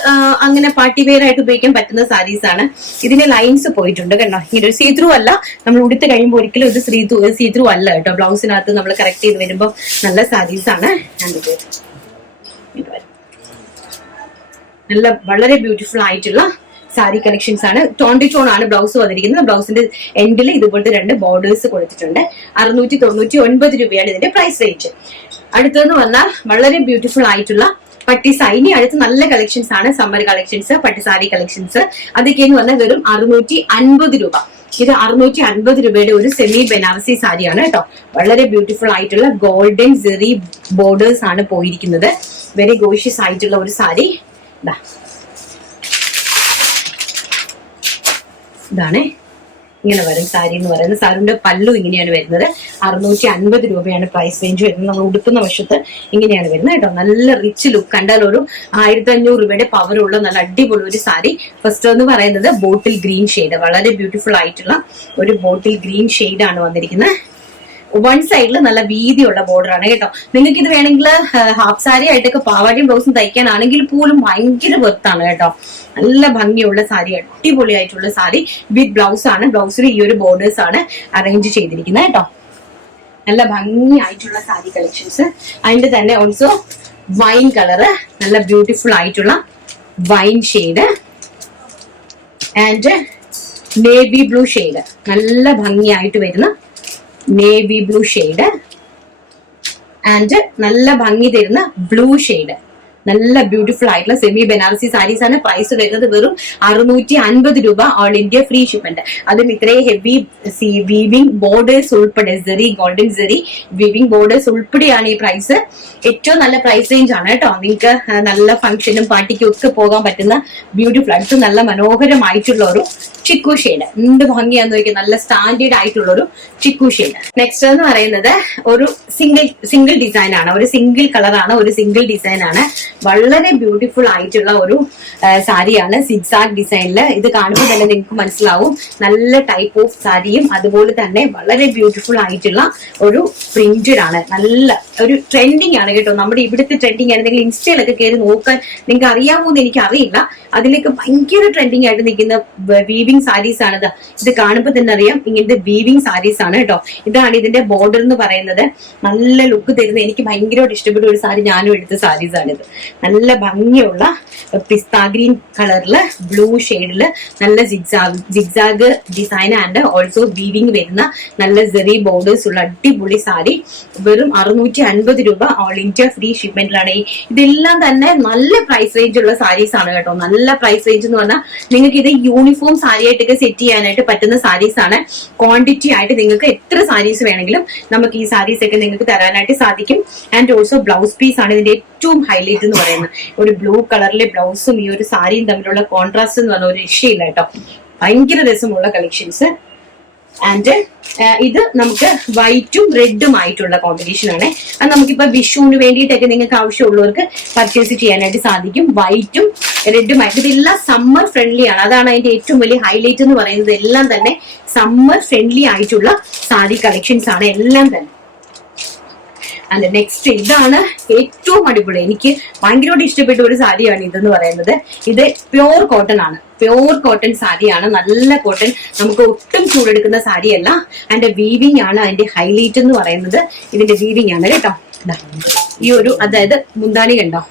അങ്ങനെ പാർട്ടി വെയർ ആയിട്ട് ഉപയോഗിക്കാൻ പറ്റുന്ന സാരീസ് ആണ്. ഇതിന് ലൈൻസ് പോയിട്ടുണ്ട് കേട്ടോ. ഇങ്ങനെ ഒരു സീത്രൂ അല്ല, നമ്മൾ ഉടുത്ത് കഴിയുമ്പോൾ ഒരിക്കലും ഇത് സീത്രൂ അല്ല കേട്ടോ. ബ്ലൗസിനകത്ത് നമ്മൾ കറക്റ്റ് ചെയ്ത് വരുമ്പോൾ നല്ല സാരീസ് ആണ്. നല്ല വളരെ ബ്യൂട്ടിഫുൾ ആയിട്ടുള്ള സാരി കളക്ഷൻസ് ആണ്. ടോൺ ടു ടോൺ ആണ് ബ്ലൗസ് വന്നിരിക്കുന്നത്. ബ്ലൗസിന്റെ എൻഡിൽ ഇതുപോലത്തെ 2 ബോർഡേഴ്സ് കൊടുത്തിട്ടുണ്ട്. 699 രൂപയാണ് ഇതിന്റെ പ്രൈസ് റേഞ്ച്. അടുത്തെന്ന് പറഞ്ഞാൽ വളരെ ബ്യൂട്ടിഫുൾ ആയിട്ടുള്ള പട്ടിസാരി. ഇനി അടുത്ത് നല്ല കളക്ഷൻസ് ആണ്, സമ്മർ കളക്ഷൻസ്, പട്ടിസാരി കളക്ഷൻസ്. അതൊക്കെയെന്ന് പറഞ്ഞാൽ വെറും 650 രൂപ. ഇത് 650 രൂപയുടെ ഒരു സെമി ബനാറസി സാരിയാണ് കേട്ടോ. വളരെ ബ്യൂട്ടിഫുൾ ആയിട്ടുള്ള ഗോൾഡൻ സെറി ബോർഡേഴ്സ് ആണ് പോയിരിക്കുന്നത്. വെരി ഗോഷ്യസ് ആയിട്ടുള്ള ഒരു സാരി. ഇതാണ് ഇങ്ങനെ വരും സാരി എന്ന് പറയുന്നത്. സാരിന്റെ പല്ലു ഇങ്ങനെയാണ് വരുന്നത്. 650 രൂപയാണ് പ്രൈസ് റേഞ്ച് വരുന്നത്. നമ്മൾ ഉടുക്കുന്ന വശത്ത് ഇങ്ങനെയാണ് വരുന്നത് കേട്ടോ. നല്ല റിച്ച് ലുക്ക്. കണ്ടാൽ ഒരു 1500 രൂപയുടെ പവറുള്ള നല്ല അടിപൊളി ഒരു സാരി. ഫസ്റ്റ് എന്ന് പറയുന്നത് ബോട്ടിൽ ഗ്രീൻ ഷെയ്ഡ്, വളരെ ബ്യൂട്ടിഫുൾ ആയിട്ടുള്ള ഒരു ബോട്ടിൽ ഗ്രീൻ ഷെയ്ഡ് ആണ് വന്നിരിക്കുന്നത്. വൺ സൈഡിൽ നല്ല വീതിയുള്ള ബോർഡർ ആണ് കേട്ടോ. നിങ്ങൾക്ക് ഇത് വേണമെങ്കിൽ ഹാഫ് സാരി ആയിട്ടൊക്കെ പാവാടിയും ബ്ലൗസും തയ്ക്കാനാണെങ്കിൽ പോലും ഭയങ്കര വെർത്താണ് കേട്ടോ. നല്ല ഭംഗിയുള്ള സാരി, അടിപൊളിയായിട്ടുള്ള സാരി വിത്ത് ബ്ലൗസ് ആണ്. ബ്ലൗസിൽ ഈ ഒരു ബോർഡേഴ്സ് ആണ് അറേഞ്ച് ചെയ്തിരിക്കുന്നത് കേട്ടോ. നല്ല ഭംഗിയായിട്ടുള്ള സാരി കളക്ഷൻസ്. അതിന്റെ തന്നെ ഓൾസോ വൈൻ കളറ്, നല്ല ബ്യൂട്ടിഫുൾ ആയിട്ടുള്ള wine shade and navy blue shade. നല്ല ഭംഗിയായിട്ട് വരുന്ന നേവി ബ്ലൂ ഷെയ്ഡ് ആൻഡ് നല്ല ഭംഗി തരുന്ന ബ്ലൂ ഷെയ്ഡ്. നല്ല ബ്യൂട്ടിഫുൾ ആയിട്ടുള്ള സെമി ബനാറസി സാരീസ് ആണ്. പ്രൈസ് വരുന്നത് വെറും 650 രൂപ, ഓൾ ഇന്ത്യ ഫ്രീ ഷിപ്മെന്റ്. അതും ഇത്രയും ഹെവി വീവിംഗ് ബോർഡേഴ്സ് ഉൾപ്പെടെ, സെറി ഗോൾഡൻ സെറി വീവിംഗ് ബോർഡേഴ്സ് ഉൾപ്പെടെയാണ് ഈ പ്രൈസ്. ഏറ്റവും നല്ല പ്രൈസ് റേഞ്ച് ആണ് കേട്ടോ. നിങ്ങൾക്ക് നല്ല ഫംഗ്ഷനും പാർട്ടിക്കും ഒക്കെ പോകാൻ പറ്റുന്ന ബ്യൂട്ടിഫുൾ ആയിട്ട് നല്ല മനോഹരമായിട്ടുള്ള ഒരു ചിക്കു ഷെയ്ഡ്. എന്ത് ഭംഗിയാന്ന് നോക്കി, നല്ല സ്റ്റാൻഡേർഡ് ആയിട്ടുള്ള ഒരു ചിക്കു ഷെയ്ഡ്. നെക്സ്റ്റ് എന്ന് പറയുന്നത് ഒരു സിംഗിൾ ഡിസൈൻ ആണ്, ഒരു സിംഗിൾ കളറാണ്, ഒരു സിംഗിൾ ഡിസൈൻ ആണ്. വളരെ ബ്യൂട്ടിഫുൾ ആയിട്ടുള്ള ഒരു സാരിയാണ്. സിഗ്സാഗ് ഡിസൈനില്. ഇത് കാണുമ്പോൾ തന്നെ നിങ്ങൾക്ക് മനസ്സിലാവും നല്ല ടൈപ്പ് ഓഫ് സാരിയും അതുപോലെ തന്നെ വളരെ ബ്യൂട്ടിഫുൾ ആയിട്ടുള്ള ഒരു പ്രിന്റഡ് ആണ്. നല്ല ഒരു ട്രെൻഡിങ് ആണ് കേട്ടോ. നമ്മുടെ ഇവിടുത്തെ ട്രെൻഡിങ് ആണ്. നിങ്ങൾ ഇൻസ്റ്റയിലൊക്കെ കയറി നോക്കാൻ നിങ്ങൾക്ക് അറിയാമോ എന്ന് എനിക്ക് അറിയില്ല. അതിലേക്ക് ഭയങ്കര ട്രെൻഡിങ് ആയിട്ട് നിൽക്കുന്ന വീവിംഗ് സാരീസ് ആണ്. ഇത് കാണുമ്പോൾ തന്നെ അറിയാം ഇങ്ങനത്തെ വീവിംഗ് സാരീസ് ആണ് കേട്ടോ. ഇതാണ് ഇതിന്റെ ബോർഡർ എന്ന് പറയുന്നത്. നല്ല ലുക്ക് തരുന്ന, എനിക്ക് ഭയങ്കരമായിട്ട് ഇഷ്ടപ്പെട്ട ഒരു സാരി ഞാനും എടുത്ത സാരീസ് ആണിത്. നല്ല ഭംഗിയുള്ള പിസ്ത ഗ്രീൻ കളറില് ബ്ലൂ ഷെയ്ഡില് നല്ല ജിഗ്സാഗ് ഡിസൈൻ ആൻഡ് ഓൾസോ വീവിംഗ് വരുന്ന നല്ല സെറി ബോർഡേഴ്സ് ഉള്ള അടിപൊളി സാരി. വെറും 650 രൂപ, ഓൾ ഇന്ത്യ ഫ്രീ ഷിപ്മെന്റിലാണ്. ഇതെല്ലാം തന്നെ നല്ല പ്രൈസ് റേഞ്ച് ഉള്ള സാരീസ് ആണ് കേട്ടോ. നല്ല പ്രൈസ് റേഞ്ച് എന്ന് പറഞ്ഞാൽ നിങ്ങൾക്ക് ഇത് യൂണിഫോം സാരി ആയിട്ടൊക്കെ സെറ്റ് ചെയ്യാനായിട്ട് പറ്റുന്ന സാരീസ് ആണ്. ക്വാണ്ടിറ്റി ആയിട്ട് നിങ്ങൾക്ക് എത്ര സാരീസ് വേണമെങ്കിലും നമുക്ക് ഈ സാരീസ് ഒക്കെ നിങ്ങൾക്ക് തരാനായിട്ട് സാധിക്കും. ആൻഡ് ഓൾസോ ബ്ലൗസ് പീസ് ആണ് ഇതിന്റെ ഏറ്റവും ഹൈലൈറ്റ് എന്ന് പറയുന്നത്. ഒരു ബ്ലൂ കളറിലെ ബ്ലൗസും ഈ ഒരു സാരിയും തമ്മിലുള്ള കോൺട്രാസ്റ്റ് എന്ന് പറഞ്ഞ ഒരു രക്ഷയില്ല കേട്ടോ. ഭയങ്കര രസമുള്ള കളക്ഷൻസ്. ആൻഡ് ഇത് നമുക്ക് വൈറ്റും റെഡും ആയിട്ടുള്ള കോമ്പിനേഷൻ ആണ്. അത് നമുക്കിപ്പോ വിഷുവിന് വേണ്ടിയിട്ടൊക്കെ നിങ്ങൾക്ക് ആവശ്യമുള്ളവർക്ക് പർച്ചേസ് ചെയ്യാനായിട്ട് സാധിക്കും. വൈറ്റും റെഡുമായിട്ട് ഇതെല്ലാം സമ്മർ ഫ്രണ്ട്ലി ആണ്. അതാണ് അതിന്റെ ഏറ്റവും വലിയ ഹൈലൈറ്റ് എന്ന് പറയുന്നത്. എല്ലാം തന്നെ സമ്മർ ഫ്രണ്ട്ലി ആയിട്ടുള്ള സാരി കളക്ഷൻസ് ആണ് എല്ലാം തന്നെ. ആൻഡ് നെക്സ്റ്റ് ഇതാണ് ഏറ്റവും അടിപൊളി, എനിക്ക് ഭയങ്കരമായിട്ട് ഇഷ്ടപ്പെട്ട ഒരു സാരിയാണ് ഇതെന്ന് പറയുന്നത്. ഇത് പ്യോർ കോട്ടൺ ആണ്. പ്യോർ കോട്ടൺ സാരിയാണ്. നല്ല കോട്ടൺ, നമുക്ക് ഒട്ടും ചൂടെടുക്കുന്ന സാരിയല്ല. അതിന്റെ വീവിംഗ് ആണ് അതിന്റെ ഹൈലൈറ്റ് എന്ന് പറയുന്നത്. ഇതിന്റെ വീവിംഗ് ആണ് കേട്ടോ. ഈ ഒരു അതായത് മുന്താണി കണ്ടോ,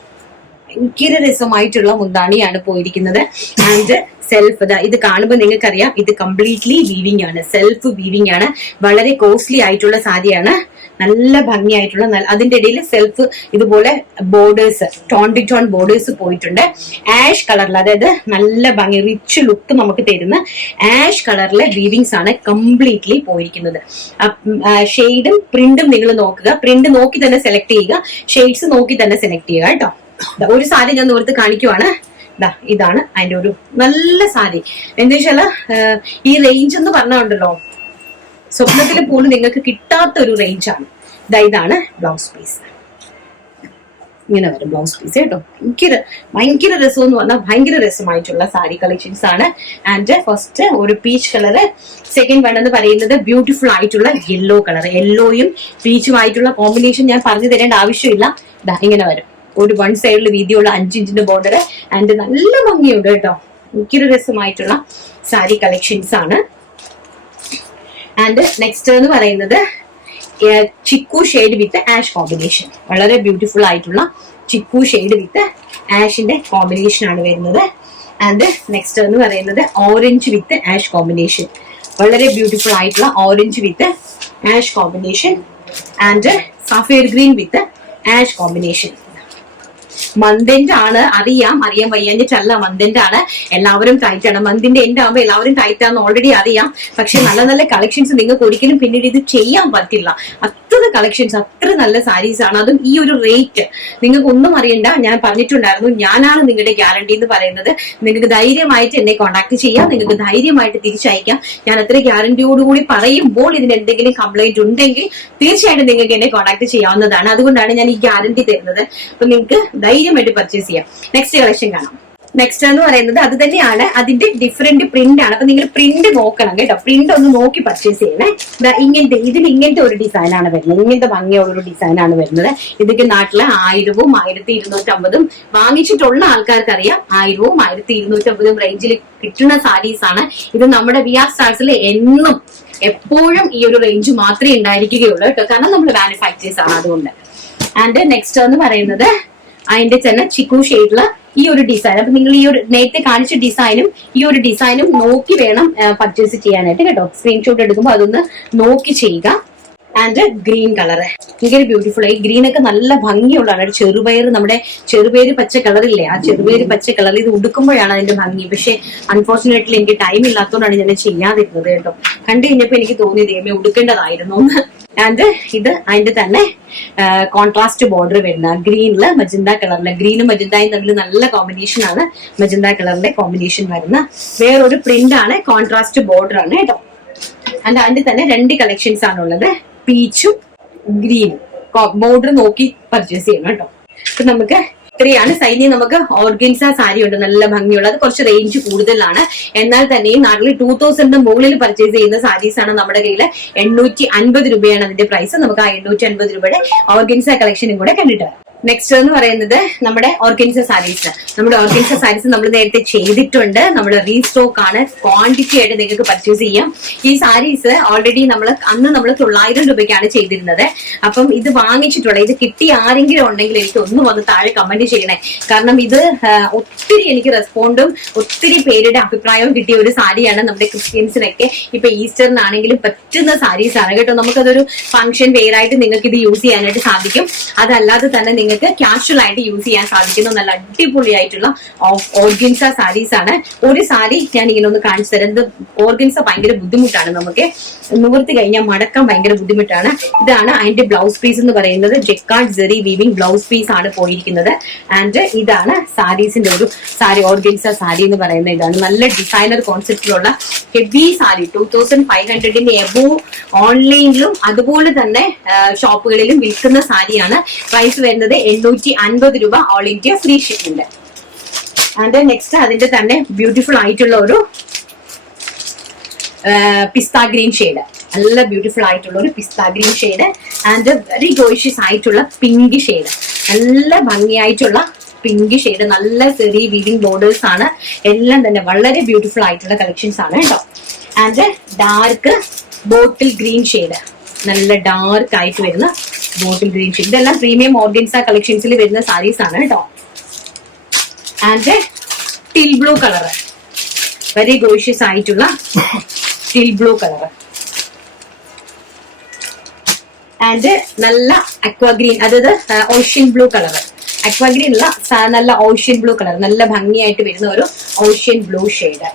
ഭയങ്കര രസമായിട്ടുള്ള മുന്താണിയാണ് പോയിരിക്കുന്നത്. ആൻഡ് സെൽഫ് ഇത് കാണുമ്പോൾ നിങ്ങൾക്കറിയാം ഇത് കംപ്ലീറ്റ്ലി വീവിംഗ് ആണ്, സെൽഫ് വീവിംഗ് ആണ്. വളരെ കോസ്റ്റ്ലി ആയിട്ടുള്ള സാരിയാണ്, നല്ല ഭംഗിയായിട്ടുള്ള അതിന്റെ ഇടയിൽ സെൽഫ് ഇതുപോലെ ബോർഡേഴ്സ്, ടോൺ ബോർഡേഴ്സ് പോയിട്ടുണ്ട്. ആഷ് കളറിൽ, അതായത് നല്ല ഭംഗി റിച്ച് ലുക്ക് നമുക്ക് തരുന്ന ആഷ് കളറിലെ വീവിങ്സ് ആണ് കംപ്ലീറ്റ്ലി പോയിരിക്കുന്നത്. ഷെയ്ഡും പ്രിന്റും നിങ്ങൾ നോക്കുക, പ്രിന്റ് നോക്കി തന്നെ സെലക്ട് ചെയ്യുക, ഷെയ്ഡ്സ് നോക്കി തന്നെ സെലക്ട് ചെയ്യുക കേട്ടോ. ഒരു സാരി ഞാൻ ഓർത്ത് കാണിക്കുവാണ്. ഇതാണ് അതിന്റെ ഒരു നല്ല സാരി. എന്താ വെച്ചാല് ഈ റേഞ്ച് എന്ന് പറഞ്ഞുണ്ടല്ലോ, സ്വപ്നത്തിൽ പോലും നിങ്ങൾക്ക് കിട്ടാത്ത ഒരു റേഞ്ചാണ്. ഇതാണ് ബ്ലൗസ് പീസ്. ഇങ്ങനെ വരും ബ്ലൗസ് പീസ് കേട്ടോ. ഭയങ്കര രസം എന്ന് പറഞ്ഞാൽ ഭയങ്കര രസമായിട്ടുള്ള സാരി കളക്ഷൻസ് ആണ്. ആൻഡ് ഫസ്റ്റ് ഒരു പീച്ച് കളറ്, സെക്കൻഡ് വൺ എന്ന് പറയുന്നത് ബ്യൂട്ടിഫുൾ ആയിട്ടുള്ള യെല്ലോ കളർ. യെല്ലോയും പീച്ചുമായിട്ടുള്ള കോമ്പിനേഷൻ ഞാൻ പറഞ്ഞു തരേണ്ട ആവശ്യമില്ല. ഇങ്ങനെ വരും, ഒരു വൺ സൈഡിൽ വീതിയുള്ള 5 ഇഞ്ചിന്റെ ബോർഡർ. ആൻഡ് നല്ല ഭംഗിയുണ്ട് കേട്ടോ. ഭയങ്കര രസമായിട്ടുള്ള സാരി കളക്ഷൻസ് ആണ്. ആൻഡ് നെക്സ്റ്റ് എന്ന് പറയുന്നത് chikoo shade with ash combination. വളരെ ബ്യൂട്ടിഫുൾ ആയിട്ടുള്ള ചിക്കു ഷെയ്ഡ് വിത്ത് ആഷിന്റെ കോമ്പിനേഷൻ ആണ് വരുന്നത്. ആൻഡ് നെക്സ്റ്റ് എന്ന് പറയുന്നത് ഓറഞ്ച് വിത്ത് ആഷ് കോമ്പിനേഷൻ. വളരെ ബ്യൂട്ടിഫുൾ ആയിട്ടുള്ള orange with ash combination. And sapphire green with ash combination. മന്തിന്റെ ആണ്, അറിയാൻ വയ്യാഞ്ഞിട്ടല്ല, മന്തിന്റെ ആണ്. എല്ലാവരും ടൈറ്റ് ആണ്. മന്തിന്റെ എൻഡ് ആകുമ്പോൾ എല്ലാവരും ടൈറ്റ് ആണെന്ന് ഓൾറെഡി അറിയാം. പക്ഷെ നല്ല നല്ല കളക്ഷൻസ് നിങ്ങൾക്ക് ഒരിക്കലും പിന്നീട് ഇത് ചെയ്യാൻ പറ്റില്ല. അത്ര കളക്ഷൻസ്, അത്ര നല്ല സാരീസ് ആണ്. അതും ഈ ഒരു റേറ്റ് നിങ്ങൾക്ക് ഒന്നും അറിയണ്ട. ഞാൻ പറഞ്ഞിട്ടുണ്ടായിരുന്നു, ഞാനാണ് നിങ്ങളുടെ ഗ്യാരണ്ടി എന്ന് പറയുന്നത്. നിങ്ങൾക്ക് ധൈര്യമായിട്ട് എന്നെ കോൺടാക്ട് ചെയ്യാം, നിങ്ങൾക്ക് ധൈര്യമായിട്ട് തിരിച്ചയക്കാം. ഞാൻ അത്ര ഗ്യാരണ്ടിയോടുകൂടി പറയുമ്പോൾ ഇതിന് എന്തെങ്കിലും കംപ്ലൈന്റ് ഉണ്ടെങ്കിൽ തീർച്ചയായിട്ടും നിങ്ങൾക്ക് എന്നെ കോൺടാക്ട് ചെയ്യാവുന്നതാണ്. അതുകൊണ്ടാണ് ഞാൻ ഈ ഗ്യാരണ്ടി തരുന്നത്. അപ്പൊ നിങ്ങൾക്ക് ധൈര്യമായിട്ട് പർച്ചേസ് ചെയ്യാം. നെക്സ്റ്റ് കളക്ഷൻ കാണാം. നെക്സ്റ്റ് എന്ന് പറയുന്നത് അത് തന്നെയാണ്, അതിന്റെ ഡിഫറെന്റ് പ്രിന്റ് ആണ്. അപ്പൊ നിങ്ങൾ പ്രിന്റ് നോക്കണം കേട്ടോ, പ്രിന്റ് ഒന്ന് നോക്കി പർച്ചേസ് ചെയ്യണേ. ഇങ്ങനത്തെ ഒരു ഡിസൈൻ ആണ് വരുന്നത്, ഇങ്ങനത്തെ ഭംഗിയുള്ള ഒരു ഡിസൈൻ ആണ് വരുന്നത്. ഇതൊക്കെ നാട്ടിലെ 1000-ഉം 1250-ഉം വാങ്ങിച്ചിട്ടുള്ള ആൾക്കാർക്ക് അറിയാം. 1000-ഉം 1250-ഉം റേഞ്ചിൽ കിട്ടുന്ന സാരീസ് ആണ് ഇത്. നമ്മുടെ VR സ്റ്റാർസിൽ എപ്പോഴും ഈ ഒരു റേഞ്ച് മാത്രമേ ഉണ്ടായിരിക്കുകയുള്ളൂ കേട്ടോ, കാരണം നമ്മൾ മാനുഫാക്ചേഴ്സ് ആണ്, അതുകൊണ്ട്. ആൻഡ് നെക്സ്റ്റ് എന്ന് പറയുന്നത് അതിന്റെ തന്നെ ചിക്കു ഷെയ്ഡില് ഈ ഒരു ഡിസൈൻ. അപ്പൊ നിങ്ങൾ ഈ ഒരു നേരത്തെ കാണിച്ച ഡിസൈനും ഈ ഒരു ഡിസൈനും നോക്കി വേണം പർച്ചേസ് ചെയ്യാനായിട്ട് കേട്ടോ. സ്ക്രീൻഷോട്ട് എടുക്കുമ്പോൾ അതൊന്ന് നോക്കി ചെയ്യുക. ആൻഡ് ഗ്രീൻ കളർ ഭയങ്കര ബ്യൂട്ടിഫുൾ. ഈ ഗ്രീൻ ഒക്കെ നല്ല ഭംഗിയുള്ളതാണ്. ചെറുപയർ, നമ്മുടെ ചെറുപയർ പച്ച കളറില്ലേ, ആ ചെറുപയർ പച്ച കളർ ഇത് ഉടുക്കുമ്പോഴാണ് അതിന്റെ ഭംഗി. പക്ഷെ അൺഫോർച്ചുനേറ്റ്ലി എനിക്ക് ടൈം ഇല്ലാത്തതുകൊണ്ടാണ് ഞാൻ ചെയ്യാതിരുന്നത് കേട്ടോ. കണ്ടു കഴിഞ്ഞപ്പോ എനിക്ക് തോന്നിയത് ഏമേ ഉടുക്കേണ്ടതായിരുന്നു. ആൻഡ് ഇത് അതിന്റെ തന്നെ കോൺട്രാസ്റ്റ് ബോർഡർ വരുന്ന ഗ്രീനില് മജന്ത കളറിലെ, ഗ്രീനും മജന്തയും തമ്മിൽ നല്ല കോമ്പിനേഷൻ ആണ്. മജന്ത കളറിലെ കോമ്പിനേഷൻ വരുന്ന വേറൊരു പ്രിന്റ് ആണ്, കോൺട്രാസ്റ്റ് ബോർഡർ ആണ് കേട്ടോ. ആൻഡ് അതിന്റെ തന്നെ 2 കളക്ഷൻസ് ആണുള്ളത്, പീച്ചും ഗ്രീനും. ബോർഡർ നോക്കി പർച്ചേസ് ചെയ്യണം കേട്ടോ. അപ്പൊ നമുക്ക് ഇത്രയാണ്. സൈനി നമുക്ക് ഓർഗൻസ സാരി ഉണ്ട്, നല്ല ഭംഗിയുള്ള. അത് കുറച്ച് റേഞ്ച് കൂടുതലാണ്. എന്നാൽ തന്നെയും നാട്ടിൽ 2000 മുകളിൽ പർച്ചേസ് ചെയ്യുന്ന സാരീസ് ആണ് നമ്മുടെ കയ്യിൽ. 850 രൂപയാണ് അതിന്റെ പ്രൈസ്. നമുക്ക് ആ 850 രൂപയുടെ ഓർഗൻസ കളക്ഷനും കൂടെ കണ്ടിട്ട് വരാം. നെക്സ്റ്റ് എന്ന് പറയുന്നത് നമ്മുടെ ഓർഗൻസ സാരീസ്. നമ്മുടെ ഓർഗൻസ സാരീസ് നമ്മൾ നേരത്തെ ചെയ്തിട്ടുണ്ട്, നമ്മൾ റീസ്റ്റോക്ക് ആണ്. ക്വാണ്ടിറ്റി ആയിട്ട് നിങ്ങൾക്ക് പർച്ചേസ് ചെയ്യാം. ഈ സാരീസ് ഓൾറെഡി അന്ന് നമ്മൾ 900 രൂപയ്ക്കാണ് ചെയ്തിരുന്നത്. അപ്പം ഇത് വാങ്ങിച്ചിട്ടുള്ള, ഇത് കിട്ടിയ ആരെങ്കിലും ഉണ്ടെങ്കിൽ എനിക്ക് ഒന്ന് വന്ന് താഴെ കമന്റ് ചെയ്യണേ. കാരണം ഇത് ഒത്തിരി എനിക്ക് റെസ്പോണ്ടും ഒത്തിരി പേരുടെ അഭിപ്രായവും കിട്ടിയ ഒരു സാരിയാണ്. നമ്മുടെ ക്രിസ്ത്യൻസിനൊക്കെ ഇപ്പൊ ഈസ്റ്ററിനാണെങ്കിലും പറ്റുന്ന സാരീസ് ആണ് കേട്ടോ. നമുക്കതൊരു ഫംഗ്ഷൻ വെയർ ആയിട്ട് നിങ്ങൾക്ക് ഇത് യൂസ് ചെയ്യാനായിട്ട് സാധിക്കും. അതല്ലാതെ തന്നെ നിങ്ങൾക്ക് കാഷ്വൽ ആയിട്ട് യൂസ് ചെയ്യാൻ സാധിക്കുന്ന നല്ല അടിപൊളിയായിട്ടുള്ള ഓർഗൻസ സാരീസ് ആണ്. ഒരു സാരി ഞാൻ ഇങ്ങനെ ഒന്ന് കാണിച്ചു തരാം. ഓർഗൻസ ഭയങ്കര ബുദ്ധിമുട്ടാണ്, നമുക്ക് നിവർത്തി കഴിഞ്ഞാൽ മടക്കാൻ ഭയങ്കര ബുദ്ധിമുട്ടാണ്. ഇതാണ് അതിന്റെ ബ്ലൗസ് പീസ് എന്ന് പറയുന്നത്. Jacquard zari weaving blouse piece ആണ് പോയിരിക്കുന്നത്. ആൻഡ് ഇതാണ് സാരീസിന്റെ ഒരു സാരി, ഓർഗൻസ സാരി എന്ന് പറയുന്നത്. ഇതാണ് നല്ല ഡിസൈനർ കോൺസെപ്റ്റിലുള്ള ഹെവി സാരി. 2500 എബോവ് ഓൺലൈനിലും അതുപോലെ തന്നെ ഷോപ്പുകളിലും വിൽക്കുന്ന സാരിയാണ്. പ്രൈസ് വരുന്നത് 850 രൂപ, all India free shipping. And next അതിന്റെ തന്നെ ബ്യൂട്ടിഫുൾ ആയിട്ടുള്ള ഒരു പിസ്ത ഗ്രീൻ ഷെയ്ഡ്, നല്ല ബ്യൂട്ടിഫുൾ ആയിട്ടുള്ള ഒരു pista green shade. And very gorgeous ആയിട്ടുള്ള പിങ്ക് ഷെയ്ഡ്, നല്ല ഭംഗിയായിട്ടുള്ള പിങ്ക് ഷെയ്ഡ്. നല്ല ചെറിയ വീവിംഗ് ബോർഡേഴ്സ് ആണ്. എല്ലാം തന്നെ വളരെ ബ്യൂട്ടിഫുൾ ആയിട്ടുള്ള കളക്ഷൻസ് ആണ് കേട്ടോ. And dark bottle green shade, നല്ല ഡാർക്ക് ആയിട്ട് വരുന്ന ബോട്ടിൽ ഗ്രീൻ ഷെയ്ഡ്. ഇതെല്ലാം പ്രീമിയം ഓർഗൻസ കളക്ഷൻസിൽ വരുന്ന സാരീസ് ആണ് കേട്ടോ. And till blue colour, very gorgeous ആയിട്ടുള്ള ടിൽ ബ്ലൂ കളർ. ആൻഡ് നല്ല അക്വാഗ്രീൻ, അതായത് ഓഷ്യൻ ബ്ലൂ കളർ. അക്വാഗ്രീൻ ഉള്ള നല്ല ഓഷ്യൻ ബ്ലൂ കളർ, നല്ല ഭംഗിയായിട്ട് വരുന്ന ഒരു ഓഷ്യൻ ബ്ലൂ ഷെയ്ഡ്.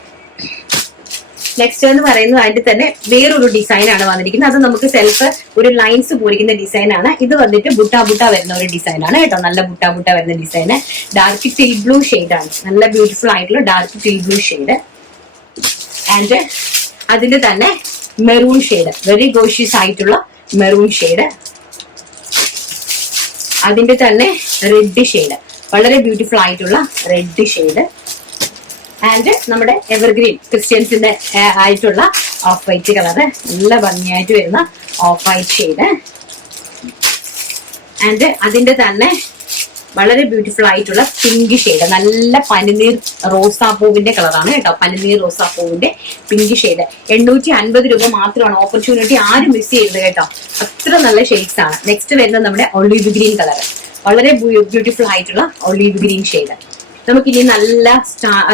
നെക്സ്റ്റ് എന്ന് പറയുന്നത് അതിന്റെ തന്നെ വേറൊരു ഡിസൈൻ ആണ് വന്നിരിക്കുന്നത്. അത് നമുക്ക് സെൽഫ് ഒരു ലൈൻസ് പോലിരിക്കുന്ന ഡിസൈൻ ആണ്. ഇത് വന്നിട്ട് ബുട്ട ബുട്ട വരുന്ന ഒരു ഡിസൈൻ ആണ് കേട്ടോ. നല്ല ബുട്ട ബുട്ട വരുന്ന ഡിസൈന്. ഡാർക്ക് ടിൽ ബ്ലൂ ഷെയ്ഡ് ആണ്, നല്ല ബ്യൂട്ടിഫുൾ ആയിട്ടുള്ള dark till blue shade. And അതിന്റെ തന്നെ മെറൂൺ ഷെയ്ഡ്, വെരി ഗോഷ്യസ് ആയിട്ടുള്ള മെറൂൺ ഷെയ്ഡ്. അതിന്റെ തന്നെ റെഡ് ഷെയ്ഡ്, വളരെ ബ്യൂട്ടിഫുൾ ആയിട്ടുള്ള റെഡ് ഷെയ്ഡ്. ആൻഡ് നമ്മുടെ എവർഗ്രീൻ ക്രിസ്ത്യൻസിന്റെ ആയിട്ടുള്ള ഓഫ് വൈറ്റ് കളറ്, നല്ല ഭംഗിയായിട്ട് വരുന്ന ഓഫ് വൈറ്റ് ഷെയ്ഡ്. ആൻഡ് അതിന്റെ തന്നെ വളരെ ബ്യൂട്ടിഫുൾ ആയിട്ടുള്ള പിങ്ക് ഷെയ്ഡ്, നല്ല പനിനീർ റോസാപ്പൂവിന്റെ കളറാണ് കേട്ടോ. പനിനീർ റോസാപ്പൂവിന്റെ പിങ്ക് ഷെയ്ഡ്. 850 രൂപ മാത്രമാണ്. ഓപ്പർച്യൂണിറ്റി ആരും മിസ് ചെയ്യരുത് കേട്ടോ, അത്ര നല്ല ഷെയ്ഡ്സ് ആണ്. നെക്സ്റ്റ് വരുന്നത് നമ്മുടെ ഒളീവ് ഗ്രീൻ കളർ, വളരെ ബ്യൂട്ടിഫുൾ ആയിട്ടുള്ള ഒളീവ് ഗ്രീൻ ഷെയ്ഡ്. നമുക്കിനി നല്ല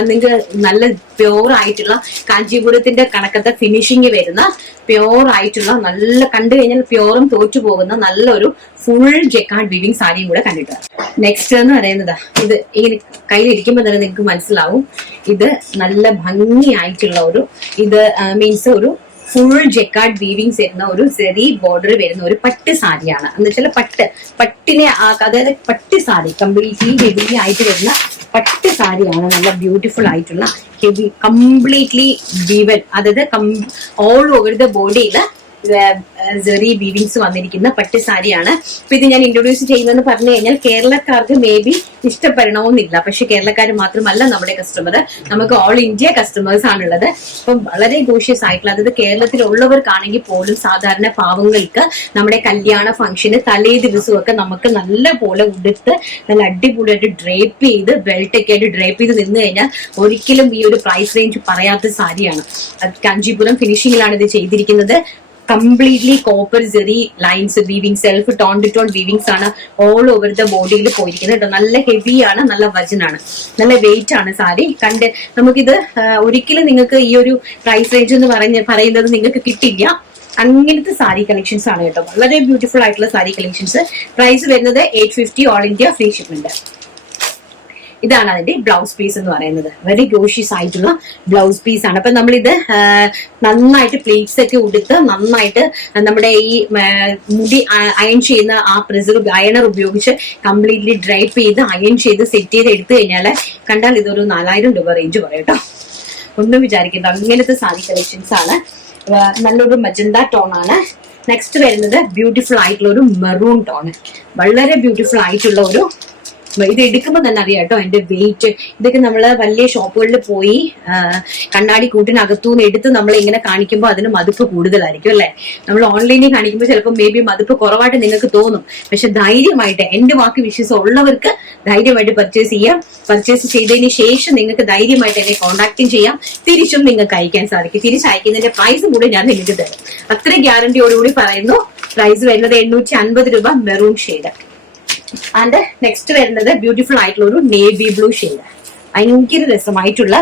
നിങ്ങൾക്ക് നല്ല പ്യോർ ആയിട്ടുള്ള കാഞ്ചീപുരത്തിന്റെ കണക്കത്തെ ഫിനിഷിങ് വരുന്ന പ്യോർ ആയിട്ടുള്ള, നല്ല കണ്ടു കഴിഞ്ഞാൽ പ്യോറും തോറ്റു പോകുന്ന നല്ലൊരു ഫുൾ ജെക്കാർഡ് വീവിംഗ് സാരിയും കൂടെ കണ്ടിട്ട്. നെക്സ്റ്റ് എന്ന് പറയുന്നത് ഇത് ഇങ്ങനെ കയ്യിലിരിക്കുമ്പോൾ തന്നെ നിങ്ങൾക്ക് മനസ്സിലാവും, ഇത് നല്ല ഭംഗിയായിട്ടുള്ള ഒരു, ഇത് മീൻസ് ഒരു ഫുൾ ജെക്കാർഡ് വീവിങ്സ് വരുന്ന ഒരു സെറി ബോർഡർ വരുന്ന ഒരു പട്ട് സാരിയാണ്. എന്ന് വെച്ചാൽ പട്ടിനെ, അതായത് പട്ട് സാരി കംപ്ലീറ്റ്ലി ഹെവി ആയിട്ട് വരുന്ന പട്ട് സാരിയാണ്. നല്ല ബ്യൂട്ടിഫുൾ ആയിട്ടുള്ള ഹെവി കംപ്ലീറ്റ്ലി വീവൻ, അതായത് ഓൾ ഓവർ ദ ബോഡിയില് ജെറി വീവിങ്സ് വന്നിരിക്കുന്ന പട്ട് സാരിയാണ്. അപ്പൊ ഇത് ഞാൻ ഇൻട്രൊഡ്യൂസ് ചെയ്യുന്നതെന്ന് പറഞ്ഞു കഴിഞ്ഞാൽ കേരളക്കാർക്ക് മേ ബി ഇഷ്ടപ്പെടണമെന്നില്ല, പക്ഷെ കേരളക്കാർ മാത്രമല്ല നമ്മുടെ കസ്റ്റമർ, നമുക്ക് ഓൾ ഇന്ത്യ കസ്റ്റമേഴ്സ് ആണുള്ളത്. അപ്പം വളരെ ഗോഷ്യസ് ആയിട്ടുള്ള, അതായത് കേരളത്തിലുള്ളവർക്കാണെങ്കിൽ പോലും സാധാരണ പാവങ്ങൾക്ക് നമ്മുടെ കല്യാണ ഫംഗ്ഷന് തലേ ദിവസമൊക്കെ നമുക്ക് നല്ല പോലെ ഉടുത്ത് നല്ല അടിപൊളിയായിട്ട് ഡ്രേപ്പ് ചെയ്ത് ബെൽറ്റൊക്കെ ആയിട്ട് ഡ്രേപ്പ് ചെയ്ത് നിന്ന് കഴിഞ്ഞാൽ ഒരിക്കലും ഈ ഒരു പ്രൈസ് റേഞ്ച് പറയാത്ത സാരിയാണ്. കാഞ്ചീപുരം ഫിനിഷിംഗിലാണ് ഇത് ചെയ്തിരിക്കുന്നത്. Completely copper zari lines weaving, self tone to tone weavings ആണ് ഓൾ ഓവർ ദ ബോഡിയിൽ പോയിരിക്കുന്നത് കേട്ടോ. നല്ല ഹെവിയാണ്, നല്ല വജനാണ്, നല്ല വെയിറ്റ് ആണ് സാരി. നമുക്കിത് ഒരിക്കലും നിങ്ങൾക്ക് ഈ ഒരു പ്രൈസ് റേഞ്ച് എന്ന് പറയുന്നത് നിങ്ങൾക്ക് കിട്ടില്ല. അങ്ങനത്തെ സാരി കളക്ഷൻസ് ആണ് കേട്ടോ, വളരെ ബ്യൂട്ടിഫുൾ ആയിട്ടുള്ള സാരി കളക്ഷൻസ്. പ്രൈസ് വരുന്നത് 850, ഓൾ ഇന്ത്യ ഫ്രീ ഷിപ്മെന്റ്. ഇതാണ് അതിന്റെ ബ്ലൗസ് പീസ് എന്ന് പറയുന്നത്. വെരി ഗോഷ്യസ് ആയിട്ടുള്ള ബ്ലൗസ് പീസ് ആണ്. അപ്പൊ നമ്മളിത് നന്നായിട്ട് പ്ലേറ്റ്സ് ഒക്കെ ഉടുത്ത് നന്നായിട്ട് നമ്മുടെ ഈ മുടി അയൺ ചെയ്യുന്ന ആ അയണർ ഉപയോഗിച്ച് കംപ്ലീറ്റ്ലി ഡ്രൈപ്പ് ചെയ്ത് അയൺ ചെയ്ത് സെറ്റ് ചെയ്ത് എടുത്തു കഴിഞ്ഞാൽ കണ്ടാൽ ഇതൊരു 4000 രൂപ റേഞ്ച് പറയും കേട്ടോ. ഒന്നും വിചാരിക്കണ്ട, അങ്ങനത്തെ സാരി കളക്ഷൻസ് ആണ്. നല്ലൊരു മജന്ത ടോൺ ആണ്. നെക്സ്റ്റ് വരുന്നത് ബ്യൂട്ടിഫുൾ ആയിട്ടുള്ള ഒരു മെറൂൺ ടോൺ, വളരെ ബ്യൂട്ടിഫുൾ ആയിട്ടുള്ള ഒരു, ഇത് എടുക്കുമ്പോൾ തന്നെ അറിയാം കേട്ടോ അതിന്റെ വെയിറ്റ്. ഇതൊക്കെ നമ്മള് വലിയ ഷോപ്പുകളിൽ പോയി കണ്ണാടി കൂട്ടിനകത്തുനിന്ന് എടുത്ത് നമ്മൾ ഇങ്ങനെ കാണിക്കുമ്പോൾ അതിന് മതിപ്പ് കൂടുതലായിരിക്കും അല്ലെ. നമ്മൾ ഓൺലൈനിൽ കാണിക്കുമ്പോൾ ചിലപ്പോൾ മേ ബി മതിപ്പ് കുറവായിട്ട് നിങ്ങൾക്ക് തോന്നും. പക്ഷെ ധൈര്യമായിട്ട്, എന്റെ വാക്ക് വിശ്വാസം ഉള്ളവർക്ക് ധൈര്യമായിട്ട് പർച്ചേസ് ചെയ്യാം. പർച്ചേസ് ചെയ്തതിന് ശേഷം നിങ്ങൾക്ക് ധൈര്യമായിട്ട് എന്നെ കോൺടാക്റ്റും ചെയ്യാം. തിരിച്ചും നിങ്ങൾക്ക് അയക്കാൻ സാധിക്കും. തിരിച്ചയക്കുന്നതിന്റെ പ്രൈസും കൂടി ഞാൻ നിങ്ങൾക്ക് തരും. അത്ര ഗ്യാരണ്ടിയോടുകൂടി പറയുന്നു. പ്രൈസ് വരുന്നത് 850 രൂപ, മെറൂൺ ഷെയ്ഡ്. ആൻഡ് നെക്സ്റ്റ് വരുന്നത് ബ്യൂട്ടിഫുൾ ആയിട്ടുള്ള ഒരു നേവി ബ്ലൂ ഷെയ്ഡ്. ഭയങ്കര രസമായിട്ടുള്ള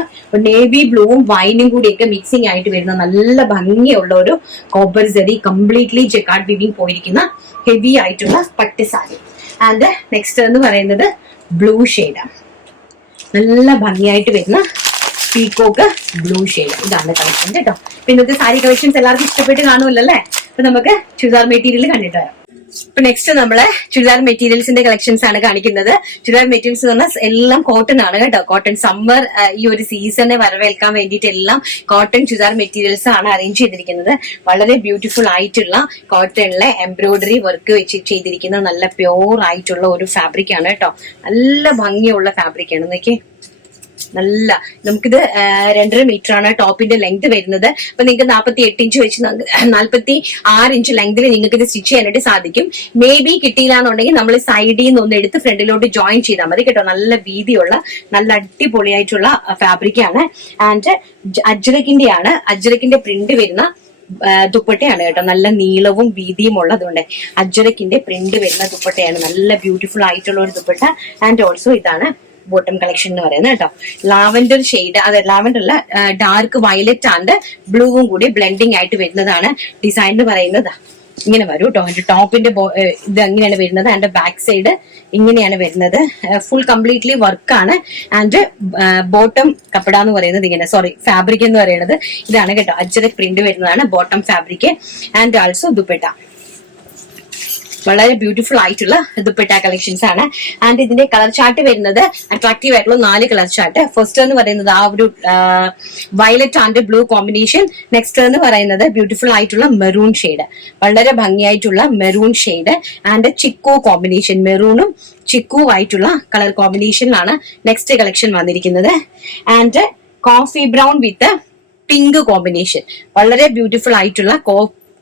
നേവി ബ്ലൂവും വൈനും കൂടിയൊക്കെ മിക്സിംഗ് ആയിട്ട് വരുന്ന നല്ല ഭംഗിയുള്ള ഒരു copper zari completely jacquard weaving പോയിരിക്കുന്ന ഹെവി ആയിട്ടുള്ള പട്ട് സാരി. ആൻഡ് നെക്സ്റ്റ് എന്ന് പറയുന്നത് ബ്ലൂ ഷെയ്ഡാണ്, നല്ല ഭംഗിയായിട്ട് വരുന്ന പീക്കോക്ക് ബ്ലൂ ഷെയ്ഡ്. ഇതാണ് കളക്ഷൻ കേട്ടോ. ഇന്നത്തെ സാരി കളക്ഷൻസ് എല്ലാവർക്കും ഇഷ്ടപ്പെട്ട് കാണുമല്ലോ അല്ലേ. അപ്പൊ നമുക്ക് ചുരിദാർ മെറ്റീരിയൽ കണ്ടിട്ട് വരാം. ഇപ്പൊ നെക്സ്റ്റ് നമ്മള് ചുരിദാർ മെറ്റീരിയൽസിന്റെ കളക്ഷൻസ് ആണ് കാണിക്കുന്നത്. ചുരിദാർ മെറ്റീരിയൽസ് എന്ന് പറഞ്ഞാൽ എല്ലാം കോട്ടൺ ആണ് കേട്ടോ. കോട്ടൺ സമ്മർ ഈ ഒരു സീസണിനെ വരവേൽക്കാൻ വേണ്ടിയിട്ട് എല്ലാം കോട്ടൺ ചുരിദാർ മെറ്റീരിയൽസ് ആണ് അറേഞ്ച് ചെയ്തിരിക്കുന്നത്. വളരെ ബ്യൂട്ടിഫുൾ ആയിട്ടുള്ള കോട്ടണിലെ എംബ്രോയിഡറി വർക്ക് വെച്ച് ചെയ്തിരിക്കുന്ന നല്ല പ്യോർ ആയിട്ടുള്ള ഒരു ഫാബ്രിക് ആണ് കേട്ടോ. നല്ല ഭംഗിയുള്ള ഫാബ്രിക് ആണ്. നോക്കിയേ, നല്ല, നമുക്കിത് 2.5 മീറ്റർ ആണ് ടോപ്പിന്റെ ലെങ്ത് വരുന്നത്. അപ്പൊ നിങ്ങൾക്ക് 48 ഇഞ്ച് വെച്ച് 46 ഇഞ്ച് ലെങ്തിൽ നിങ്ങൾക്ക് ഇത് സ്റ്റിച്ച് ചെയ്യാനായിട്ട് സാധിക്കും. മേ ബി കിട്ടിയില്ല എന്നുണ്ടെങ്കിൽ നമ്മൾ സൈഡിൽ നിന്ന് ഒന്ന് എടുത്ത് ഫ്രണ്ടിലോട്ട് ജോയിൻ ചെയ്താൽ മതി കേട്ടോ. നല്ല വീതിയുള്ള നല്ല അടിപൊളിയായിട്ടുള്ള ഫാബ്രിക് ആണ്. ആൻഡ് അജ്രക്കിന്റെ പ്രിന്റ് വരുന്ന ദുപ്പട്ടയാണ് കേട്ടോ. നല്ല നീളവും വീതിയും ഉള്ളതുകൊണ്ട് അജ്രക്കിന്റെ പ്രിന്റ് വരുന്ന ദുപ്പട്ടയാണ്. നല്ല ബ്യൂട്ടിഫുൾ ആയിട്ടുള്ള ഒരു ദുപ്പട്ട. ആൻഡ് ഓൾസോ ഇതാണ് ബോട്ടം കളക്ഷൻ എന്ന് പറയുന്നത് കേട്ടോ. ലാവൻഡർ ഷെയ്ഡ്, അതെ ലാവൻഡർ അല്ല, ഡാർക്ക് വയലറ്റ് ആൻഡ് ബ്ലൂവും കൂടി ബ്ലെൻഡിങ് ആയിട്ട് വരുന്നതാണ് ഡിസൈൻ എന്ന് പറയുന്നത്. ഇങ്ങനെ വരും കേട്ടോ. അതിന്റെ ടോപ്പിന്റെ ഇത് എങ്ങനെയാണ് വരുന്നത്, അതിന്റെ ബാക്ക് സൈഡ് ഇങ്ങനെയാണ് വരുന്നത്. ഫുൾ കംപ്ലീറ്റ്ലി വർക്കാണ്. ആൻഡ് ബോട്ടം കപ്പട എന്ന് പറയുന്നത് ഇങ്ങനെ, സോറി ഫാബ്രിക് എന്ന് പറയുന്നത് ഇതാണ് കേട്ടോ. അജ്രക് പ്രിന്റ് വരുന്നതാണ് bottom fabric. And also dupatta. വളരെ ബ്യൂട്ടിഫുൾ ആയിട്ടുള്ള ദുപ്പട്ട കളക്ഷൻസ് ആണ്. ആൻഡ് ഇതിന്റെ കളർ ചാർട്ട് വരുന്നത് അട്രാക്റ്റീവ് ആയിട്ടുള്ള 4 കളർ ചാർട്ട്. ഫസ്റ്റ് എന്ന് പറയുന്നത് ആ ഒരു violet and blue combination. Next എന്ന് പറയുന്നത് ബ്യൂട്ടിഫുൾ ആയിട്ടുള്ള മെറൂൺ ഷെയ്ഡ്, വളരെ ഭംഗിയായിട്ടുള്ള maroon shade and chikoo combination, മെറൂണും ചിക്കു ആയിട്ടുള്ള കളർ കോമ്പിനേഷനിലാണ് നെക്സ്റ്റ് കളക്ഷൻ വന്നിരിക്കുന്നത്. And coffee brown with pink combination, വളരെ ബ്യൂട്ടിഫുൾ ആയിട്ടുള്ള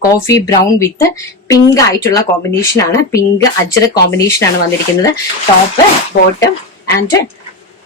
കോഫി ബ്രൗൺ വിത്ത് പിങ്ക് ആയിട്ടുള്ള കോമ്പിനേഷൻ ആണ്. പിങ്ക് അജ്രക് കോമ്പിനേഷൻ ആണ് വന്നിരിക്കുന്നത്. ടോപ്പ് ബോട്ടം ആൻഡ്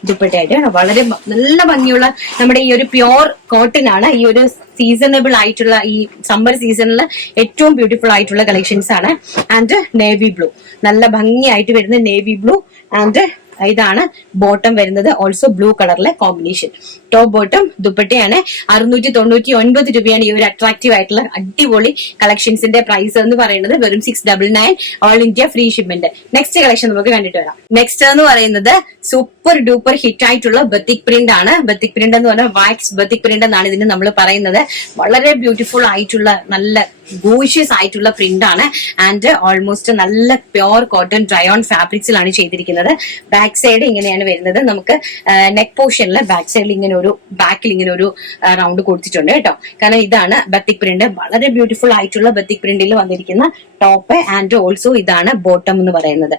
ദുപ്പട്ടയായിട്ട് വളരെ നല്ല ഭംഗിയുള്ള നമ്മുടെ ഈ ഒരു പ്യോർ കോട്ടൺ ആണ്. ഈ ഒരു സീസണബിൾ ആയിട്ടുള്ള ഈ സമ്മർ സീസണിൽ ഏറ്റവും ബ്യൂട്ടിഫുൾ ആയിട്ടുള്ള കളക്ഷൻസ് ആണ്. ആൻഡ് നേവി ബ്ലൂ, നല്ല ഭംഗിയായിട്ട് വരുന്ന നേവി ബ്ലൂ. ആൻഡ് ഇതാണ് ബോട്ടം വരുന്നത്, ഓൾസോ ബ്ലൂ കളറിലെ കോമ്പിനേഷൻ. ടോപ്പ് ബോട്ടം ദുപ്പട്ടയാണ്. 699 രൂപയാണ് ഈ ഒരു അട്രാക്റ്റീവ് ആയിട്ടുള്ള അടിപൊളി കളക്ഷൻസിന്റെ പ്രൈസ് എന്ന് പറയുന്നത്. വെറും 699, all India free shipment. Next collection നമുക്ക് കണ്ടിട്ട് വരാം. നെക്സ്റ്റ് എന്ന് പറയുന്നത് സൂപ്പർ ഡൂപ്പർ ഹിറ്റ് ആയിട്ടുള്ള ബത്തിക് പ്രിന്റ് ആണ്. ബത്തിക് പ്രിന്റ് എന്ന് പറഞ്ഞാൽ വാക്സ് ബത്തിക് പ്രിന്റ് എന്നാണ് ഇതിന് നമ്മൾ പറയുന്നത്. വളരെ ബ്യൂട്ടിഫുൾ ആയിട്ടുള്ള നല്ല ഗോഷ്യസ് ആയിട്ടുള്ള പ്രിന്റ് ആണ്. ആൻഡ് ഓൾമോസ്റ്റ് നല്ല പ്യോർ കോട്ടൺ ഡ്രൈ ഓൺ ഫാബ്രിക്സിലാണ് ചെയ്തിരിക്കുന്നത്. ബാക്ക് സൈഡ് ഇങ്ങനെയാണ് വരുന്നത്. നമുക്ക് നെക്ക് പോർഷനിൽ ബാക്ക് സൈഡിൽ ഇങ്ങനെ ഒരു ബാക്കിൽ ഇങ്ങനെ ഒരു റൗണ്ട് കൊടുത്തിട്ടുണ്ട് കേട്ടോ. കാരണം ഇതാണ് ബത്തിക് പ്രിന്റ്, വളരെ ബ്യൂട്ടിഫുൾ ആയിട്ടുള്ള ബത്തിക് പ്രിന്റിൽ വന്നിരിക്കുന്ന ടോപ്പ്. ആൻഡ് ഓൾസോ ഇതാണ് ബോട്ടം എന്ന് പറയുന്നത്.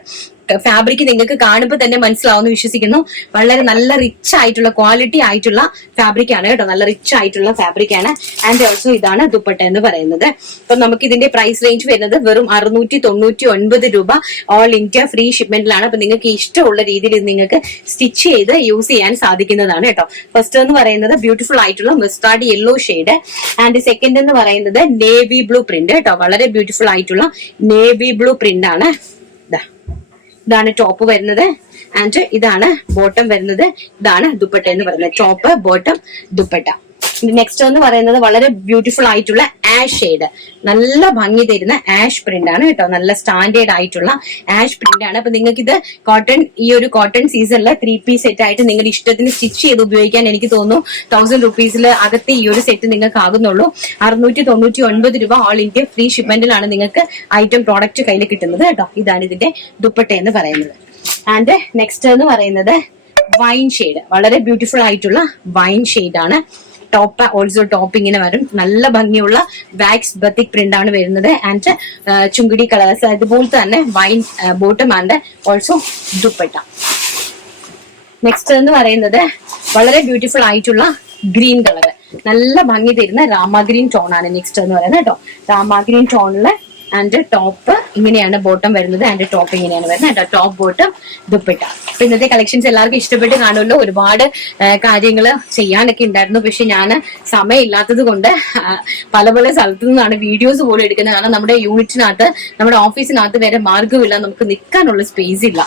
ഫാബ്രിക് നിങ്ങൾക്ക് കാണുമ്പോൾ തന്നെ മനസ്സിലാവുമെന്ന് വിശ്വസിക്കുന്നു. വളരെ നല്ല റിച്ച് ആയിട്ടുള്ള ക്വാളിറ്റി ആയിട്ടുള്ള ഫാബ്രിക് ആണ് കേട്ടോ, നല്ല റിച്ച് ആയിട്ടുള്ള ഫാബ്രിക് ആണ്. ആൻഡ് ഓൾസോ ഇതാണ് ദുപ്പട്ട എന്ന് പറയുന്നത്. അപ്പൊ നമുക്ക് ഇതിന്റെ പ്രൈസ് റേഞ്ച് വരുന്നത് വെറും 699 രൂപ, ഓൾ ഇന്ത്യ ഫ്രീ ഷിപ്മെന്റിലാണ്. അപ്പൊ നിങ്ങൾക്ക് ഇഷ്ടമുള്ള രീതിയിൽ ഇത് നിങ്ങൾക്ക് സ്റ്റിച്ച് ചെയ്ത് യൂസ് ചെയ്യാൻ സാധിക്കുന്നതാണ് കേട്ടോ. ഫസ്റ്റ് എന്ന് പറയുന്നത് ബ്യൂട്ടിഫുൾ ആയിട്ടുള്ള mustard yellow shade. And second എന്ന് പറയുന്നത് നേവി ബ്ലൂ പ്രിന്റ് കേട്ടോ, വളരെ ബ്യൂട്ടിഫുൾ ആയിട്ടുള്ള നേവി ബ്ലൂ പ്രിന്റ് ആണ്. ഇതാണ് ടോപ്പ് വരുന്നത്. ആൻഡ് ഇതാണ് ബോട്ടം വരുന്നത്. ഇതാണ് ദുപ്പട്ട എന്ന് പറയുന്നത്. Top bottom dupatta. നെക്സ്റ്റ് എന്ന് പറയുന്നത് വളരെ ബ്യൂട്ടിഫുൾ ആയിട്ടുള്ള ആഷ് ഷെയ്ഡ്, നല്ല ഭംഗി തരുന്ന ആഷ് പ്രിന്റ് ആണ് കേട്ടോ. നല്ല സ്റ്റാൻഡേർഡ് ആയിട്ടുള്ള ആഷ് പ്രിന്റ് ആണ്. അപ്പൊ നിങ്ങൾക്ക് ഇത് കോട്ടൺ, ഈ ഒരു കോട്ടൺ സീസണിൽ 3 പീസ് സെറ്റ് ആയിട്ട് നിങ്ങളുടെ ഇഷ്ടത്തിന് സ്റ്റിച്ച് ചെയ്ത് ഉപയോഗിക്കാൻ എനിക്ക് തോന്നുന്നു 1000 റുപ്പീസിൽ അകത്ത് ഈ ഒരു സെറ്റ് നിങ്ങൾക്ക് ആകുന്നുള്ളൂ. 699 രൂപ, ഓൾ ഇന്ത്യ ഫ്രീ ഷിപ്മെന്റിലാണ് നിങ്ങൾക്ക് ഐറ്റം പ്രോഡക്റ്റ് കയ്യിൽ കിട്ടുന്നത് കേട്ടോ. ഇതാണ് ഇതിന്റെ ദുപ്പട്ട എന്ന് പറയുന്നത്. ആൻഡ് നെക്സ്റ്റ് എന്ന് പറയുന്നത് വൈൻ ഷെയ്ഡ്, വളരെ ബ്യൂട്ടിഫുൾ ആയിട്ടുള്ള വൈൻ ഷെയ്ഡ് ആണ്. ടോപ്പ് ഓൾസോ ടോപ്പ് ഇങ്ങനെ വരും, നല്ല ഭംഗിയുള്ള വാക്സ് ബത്തിക് പ്രിന്റ് ആണ് വരുന്നത്. ആൻഡ് ചുങ്കിടി കളേഴ്സ്, അതുപോലെ തന്നെ wine bottom and also dupatta. Next എന്ന് പറയുന്നത് വളരെ ബ്യൂട്ടിഫുൾ ആയിട്ടുള്ള ഗ്രീൻ കളർ, നല്ല ഭംഗി തരുന്ന രാമ ഗ്രീൻ ടോൺ ആണ് നെക്സ്റ്റ് എന്ന് പറയുന്നത് കേട്ടോ. രാമ ഗ്രീൻ ടോണില് ആൻഡ് ടോപ്പ് ഇങ്ങനെയാണ് ബോട്ടം വരുന്നത്. ആൻഡ് ടോപ്പ് ഇങ്ങനെയാണ് വരുന്നത്. Top bottom dupatta. അപ്പൊ ഇന്നത്തെ കളക്ഷൻസ് എല്ലാവർക്കും ഇഷ്ടപ്പെട്ട് കാണുമല്ലോ. ഒരുപാട് കാര്യങ്ങൾ ചെയ്യാനൊക്കെ ഉണ്ടായിരുന്നു, പക്ഷെ ഞാൻ സമയമില്ലാത്തത് കൊണ്ട് പല പല സ്ഥലത്തു നിന്നാണ് വീഡിയോസ് പോലും എടുക്കുന്നത്. കാരണം നമ്മുടെ യൂണിറ്റിനകത്ത്, നമ്മുടെ ഓഫീസിനകത്ത് വരെ മാർഗമില്ല, നമുക്ക് നിൽക്കാനുള്ള സ്പേസ് ഇല്ല.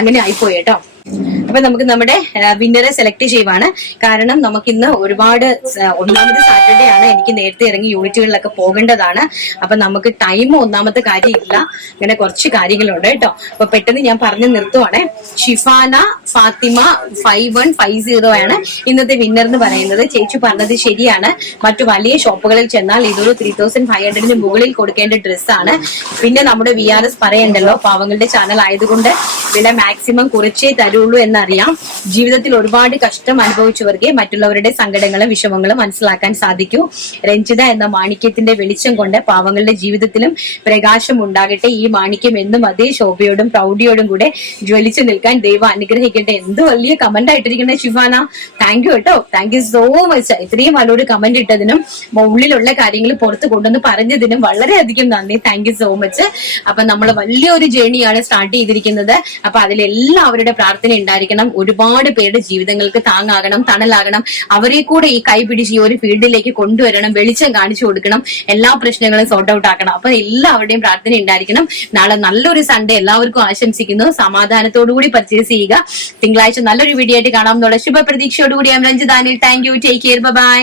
അങ്ങനെ ആയിപ്പോയി കേട്ടോ. അപ്പൊ നമുക്ക് നമ്മുടെ വിന്നറെ സെലക്ട് ചെയ്യുവാണ്. കാരണം നമുക്കിന്ന് ഒരുപാട്, ഒന്നാമത് സാറ്റർഡേ ആണ്, എനിക്ക് നേരത്തെ ഇറങ്ങി യൂണിറ്റുകളിലൊക്കെ പോകേണ്ടതാണ്. അപ്പൊ നമുക്ക് ടൈം ഒന്നാമത്തെ കാര്യമില്ല, അങ്ങനെ കുറച്ച് കാര്യങ്ങളുണ്ട് കേട്ടോ. അപ്പൊ പെട്ടെന്ന് ഞാൻ പറഞ്ഞു നിർത്തുവാണ്. ഷിഫാന ഫാത്തിമ 5150 ആണ് ഇന്നത്തെ വിന്നർ എന്ന് പറയുന്നത്. ചേച്ചി പറഞ്ഞത് ശരിയാണ്, മറ്റു വലിയ ഷോപ്പുകളിൽ ചെന്നാൽ ഇതൊരു 3500 മുകളിൽ കൊടുക്കേണ്ട ഡ്രസ്സാണ്. പിന്നെ നമ്മുടെ VRS പറയണ്ടല്ലോ, പാവങ്ങളുടെ ചാനൽ ആയതുകൊണ്ട് വില മാക്സിമം കുറച്ചേ തരുള്ളൂ എന്നറിയാം. ജീവിതത്തിൽ ഒരുപാട് കഷ്ടം അനുഭവിച്ചവർക്ക് മറ്റുള്ളവരുടെ സങ്കടങ്ങളും വിഷമങ്ങളും മനസ്സിലാക്കാൻ സാധിക്കൂ. രഞ്ജിത എന്ന മാണിക്യത്തിന്റെ വെളിച്ചം കൊണ്ട് പാവങ്ങളുടെ ജീവിതത്തിലും പ്രകാശം ഉണ്ടാകട്ടെ. ഈ മാണിക്യം എന്നും അതേ ശോഭയോടും പ്രൗഢിയോടും കൂടെ ജ്വലിച്ചു നിൽക്കാൻ ദൈവം അനുഗ്രഹിക്കട്ടെ. എന്ത് വലിയ കമന്റ് ആയിട്ടിരിക്കുന്ന ഷിഫാന, താങ്ക് യു കേട്ടോ. Thank you so much. ഇത്രയും നല്ലൊരു കമന്റ് ഇട്ടതിനും ഉള്ളിലുള്ള കാര്യങ്ങൾ പുറത്ത് കൊണ്ടുവന്ന് പറഞ്ഞതിനും വളരെയധികം നന്ദി. Thank you so much. അപ്പൊ നമ്മൾ വലിയൊരു ജേണിയാണ് സ്റ്റാർട്ട് ചെയ്തിരിക്കുന്നത്. അപ്പൊ അതിലെല്ലാവരുടെ പ്രാർത്ഥന പ്രാർത്ഥന ഉണ്ടായിരിക്കണം. ഒരുപാട് പേരുടെ ജീവിതങ്ങൾക്ക് താങ്ങാകണം, തണലാകണം. അവരെ കൂടെ ഈ കൈ പിടിച്ച് ഈ ഒരു ഫീൽഡിലേക്ക് കൊണ്ടുവരണം, വെളിച്ചം കാണിച്ചു കൊടുക്കണം, എല്ലാ പ്രശ്നങ്ങളും സോർട്ട് ഔട്ട് ആക്കണം. അപ്പൊ എല്ലാവരുടെയും പ്രാർത്ഥന ഉണ്ടായിരിക്കണം. നാളെ നല്ലൊരു സൺഡേ എല്ലാവർക്കും ആശംസിക്കുന്നു. സമാധാനത്തോടുകൂടി പർച്ചേസ് ചെയ്യുക. തിങ്കളാഴ്ച നല്ലൊരു വീഡിയോ ആയിട്ട് കാണാം എന്നുള്ള ശുഭപ്രതീക്ഷയോടുകൂടി രഞ്ജിതാനിൽ. Thank you. Take care. By.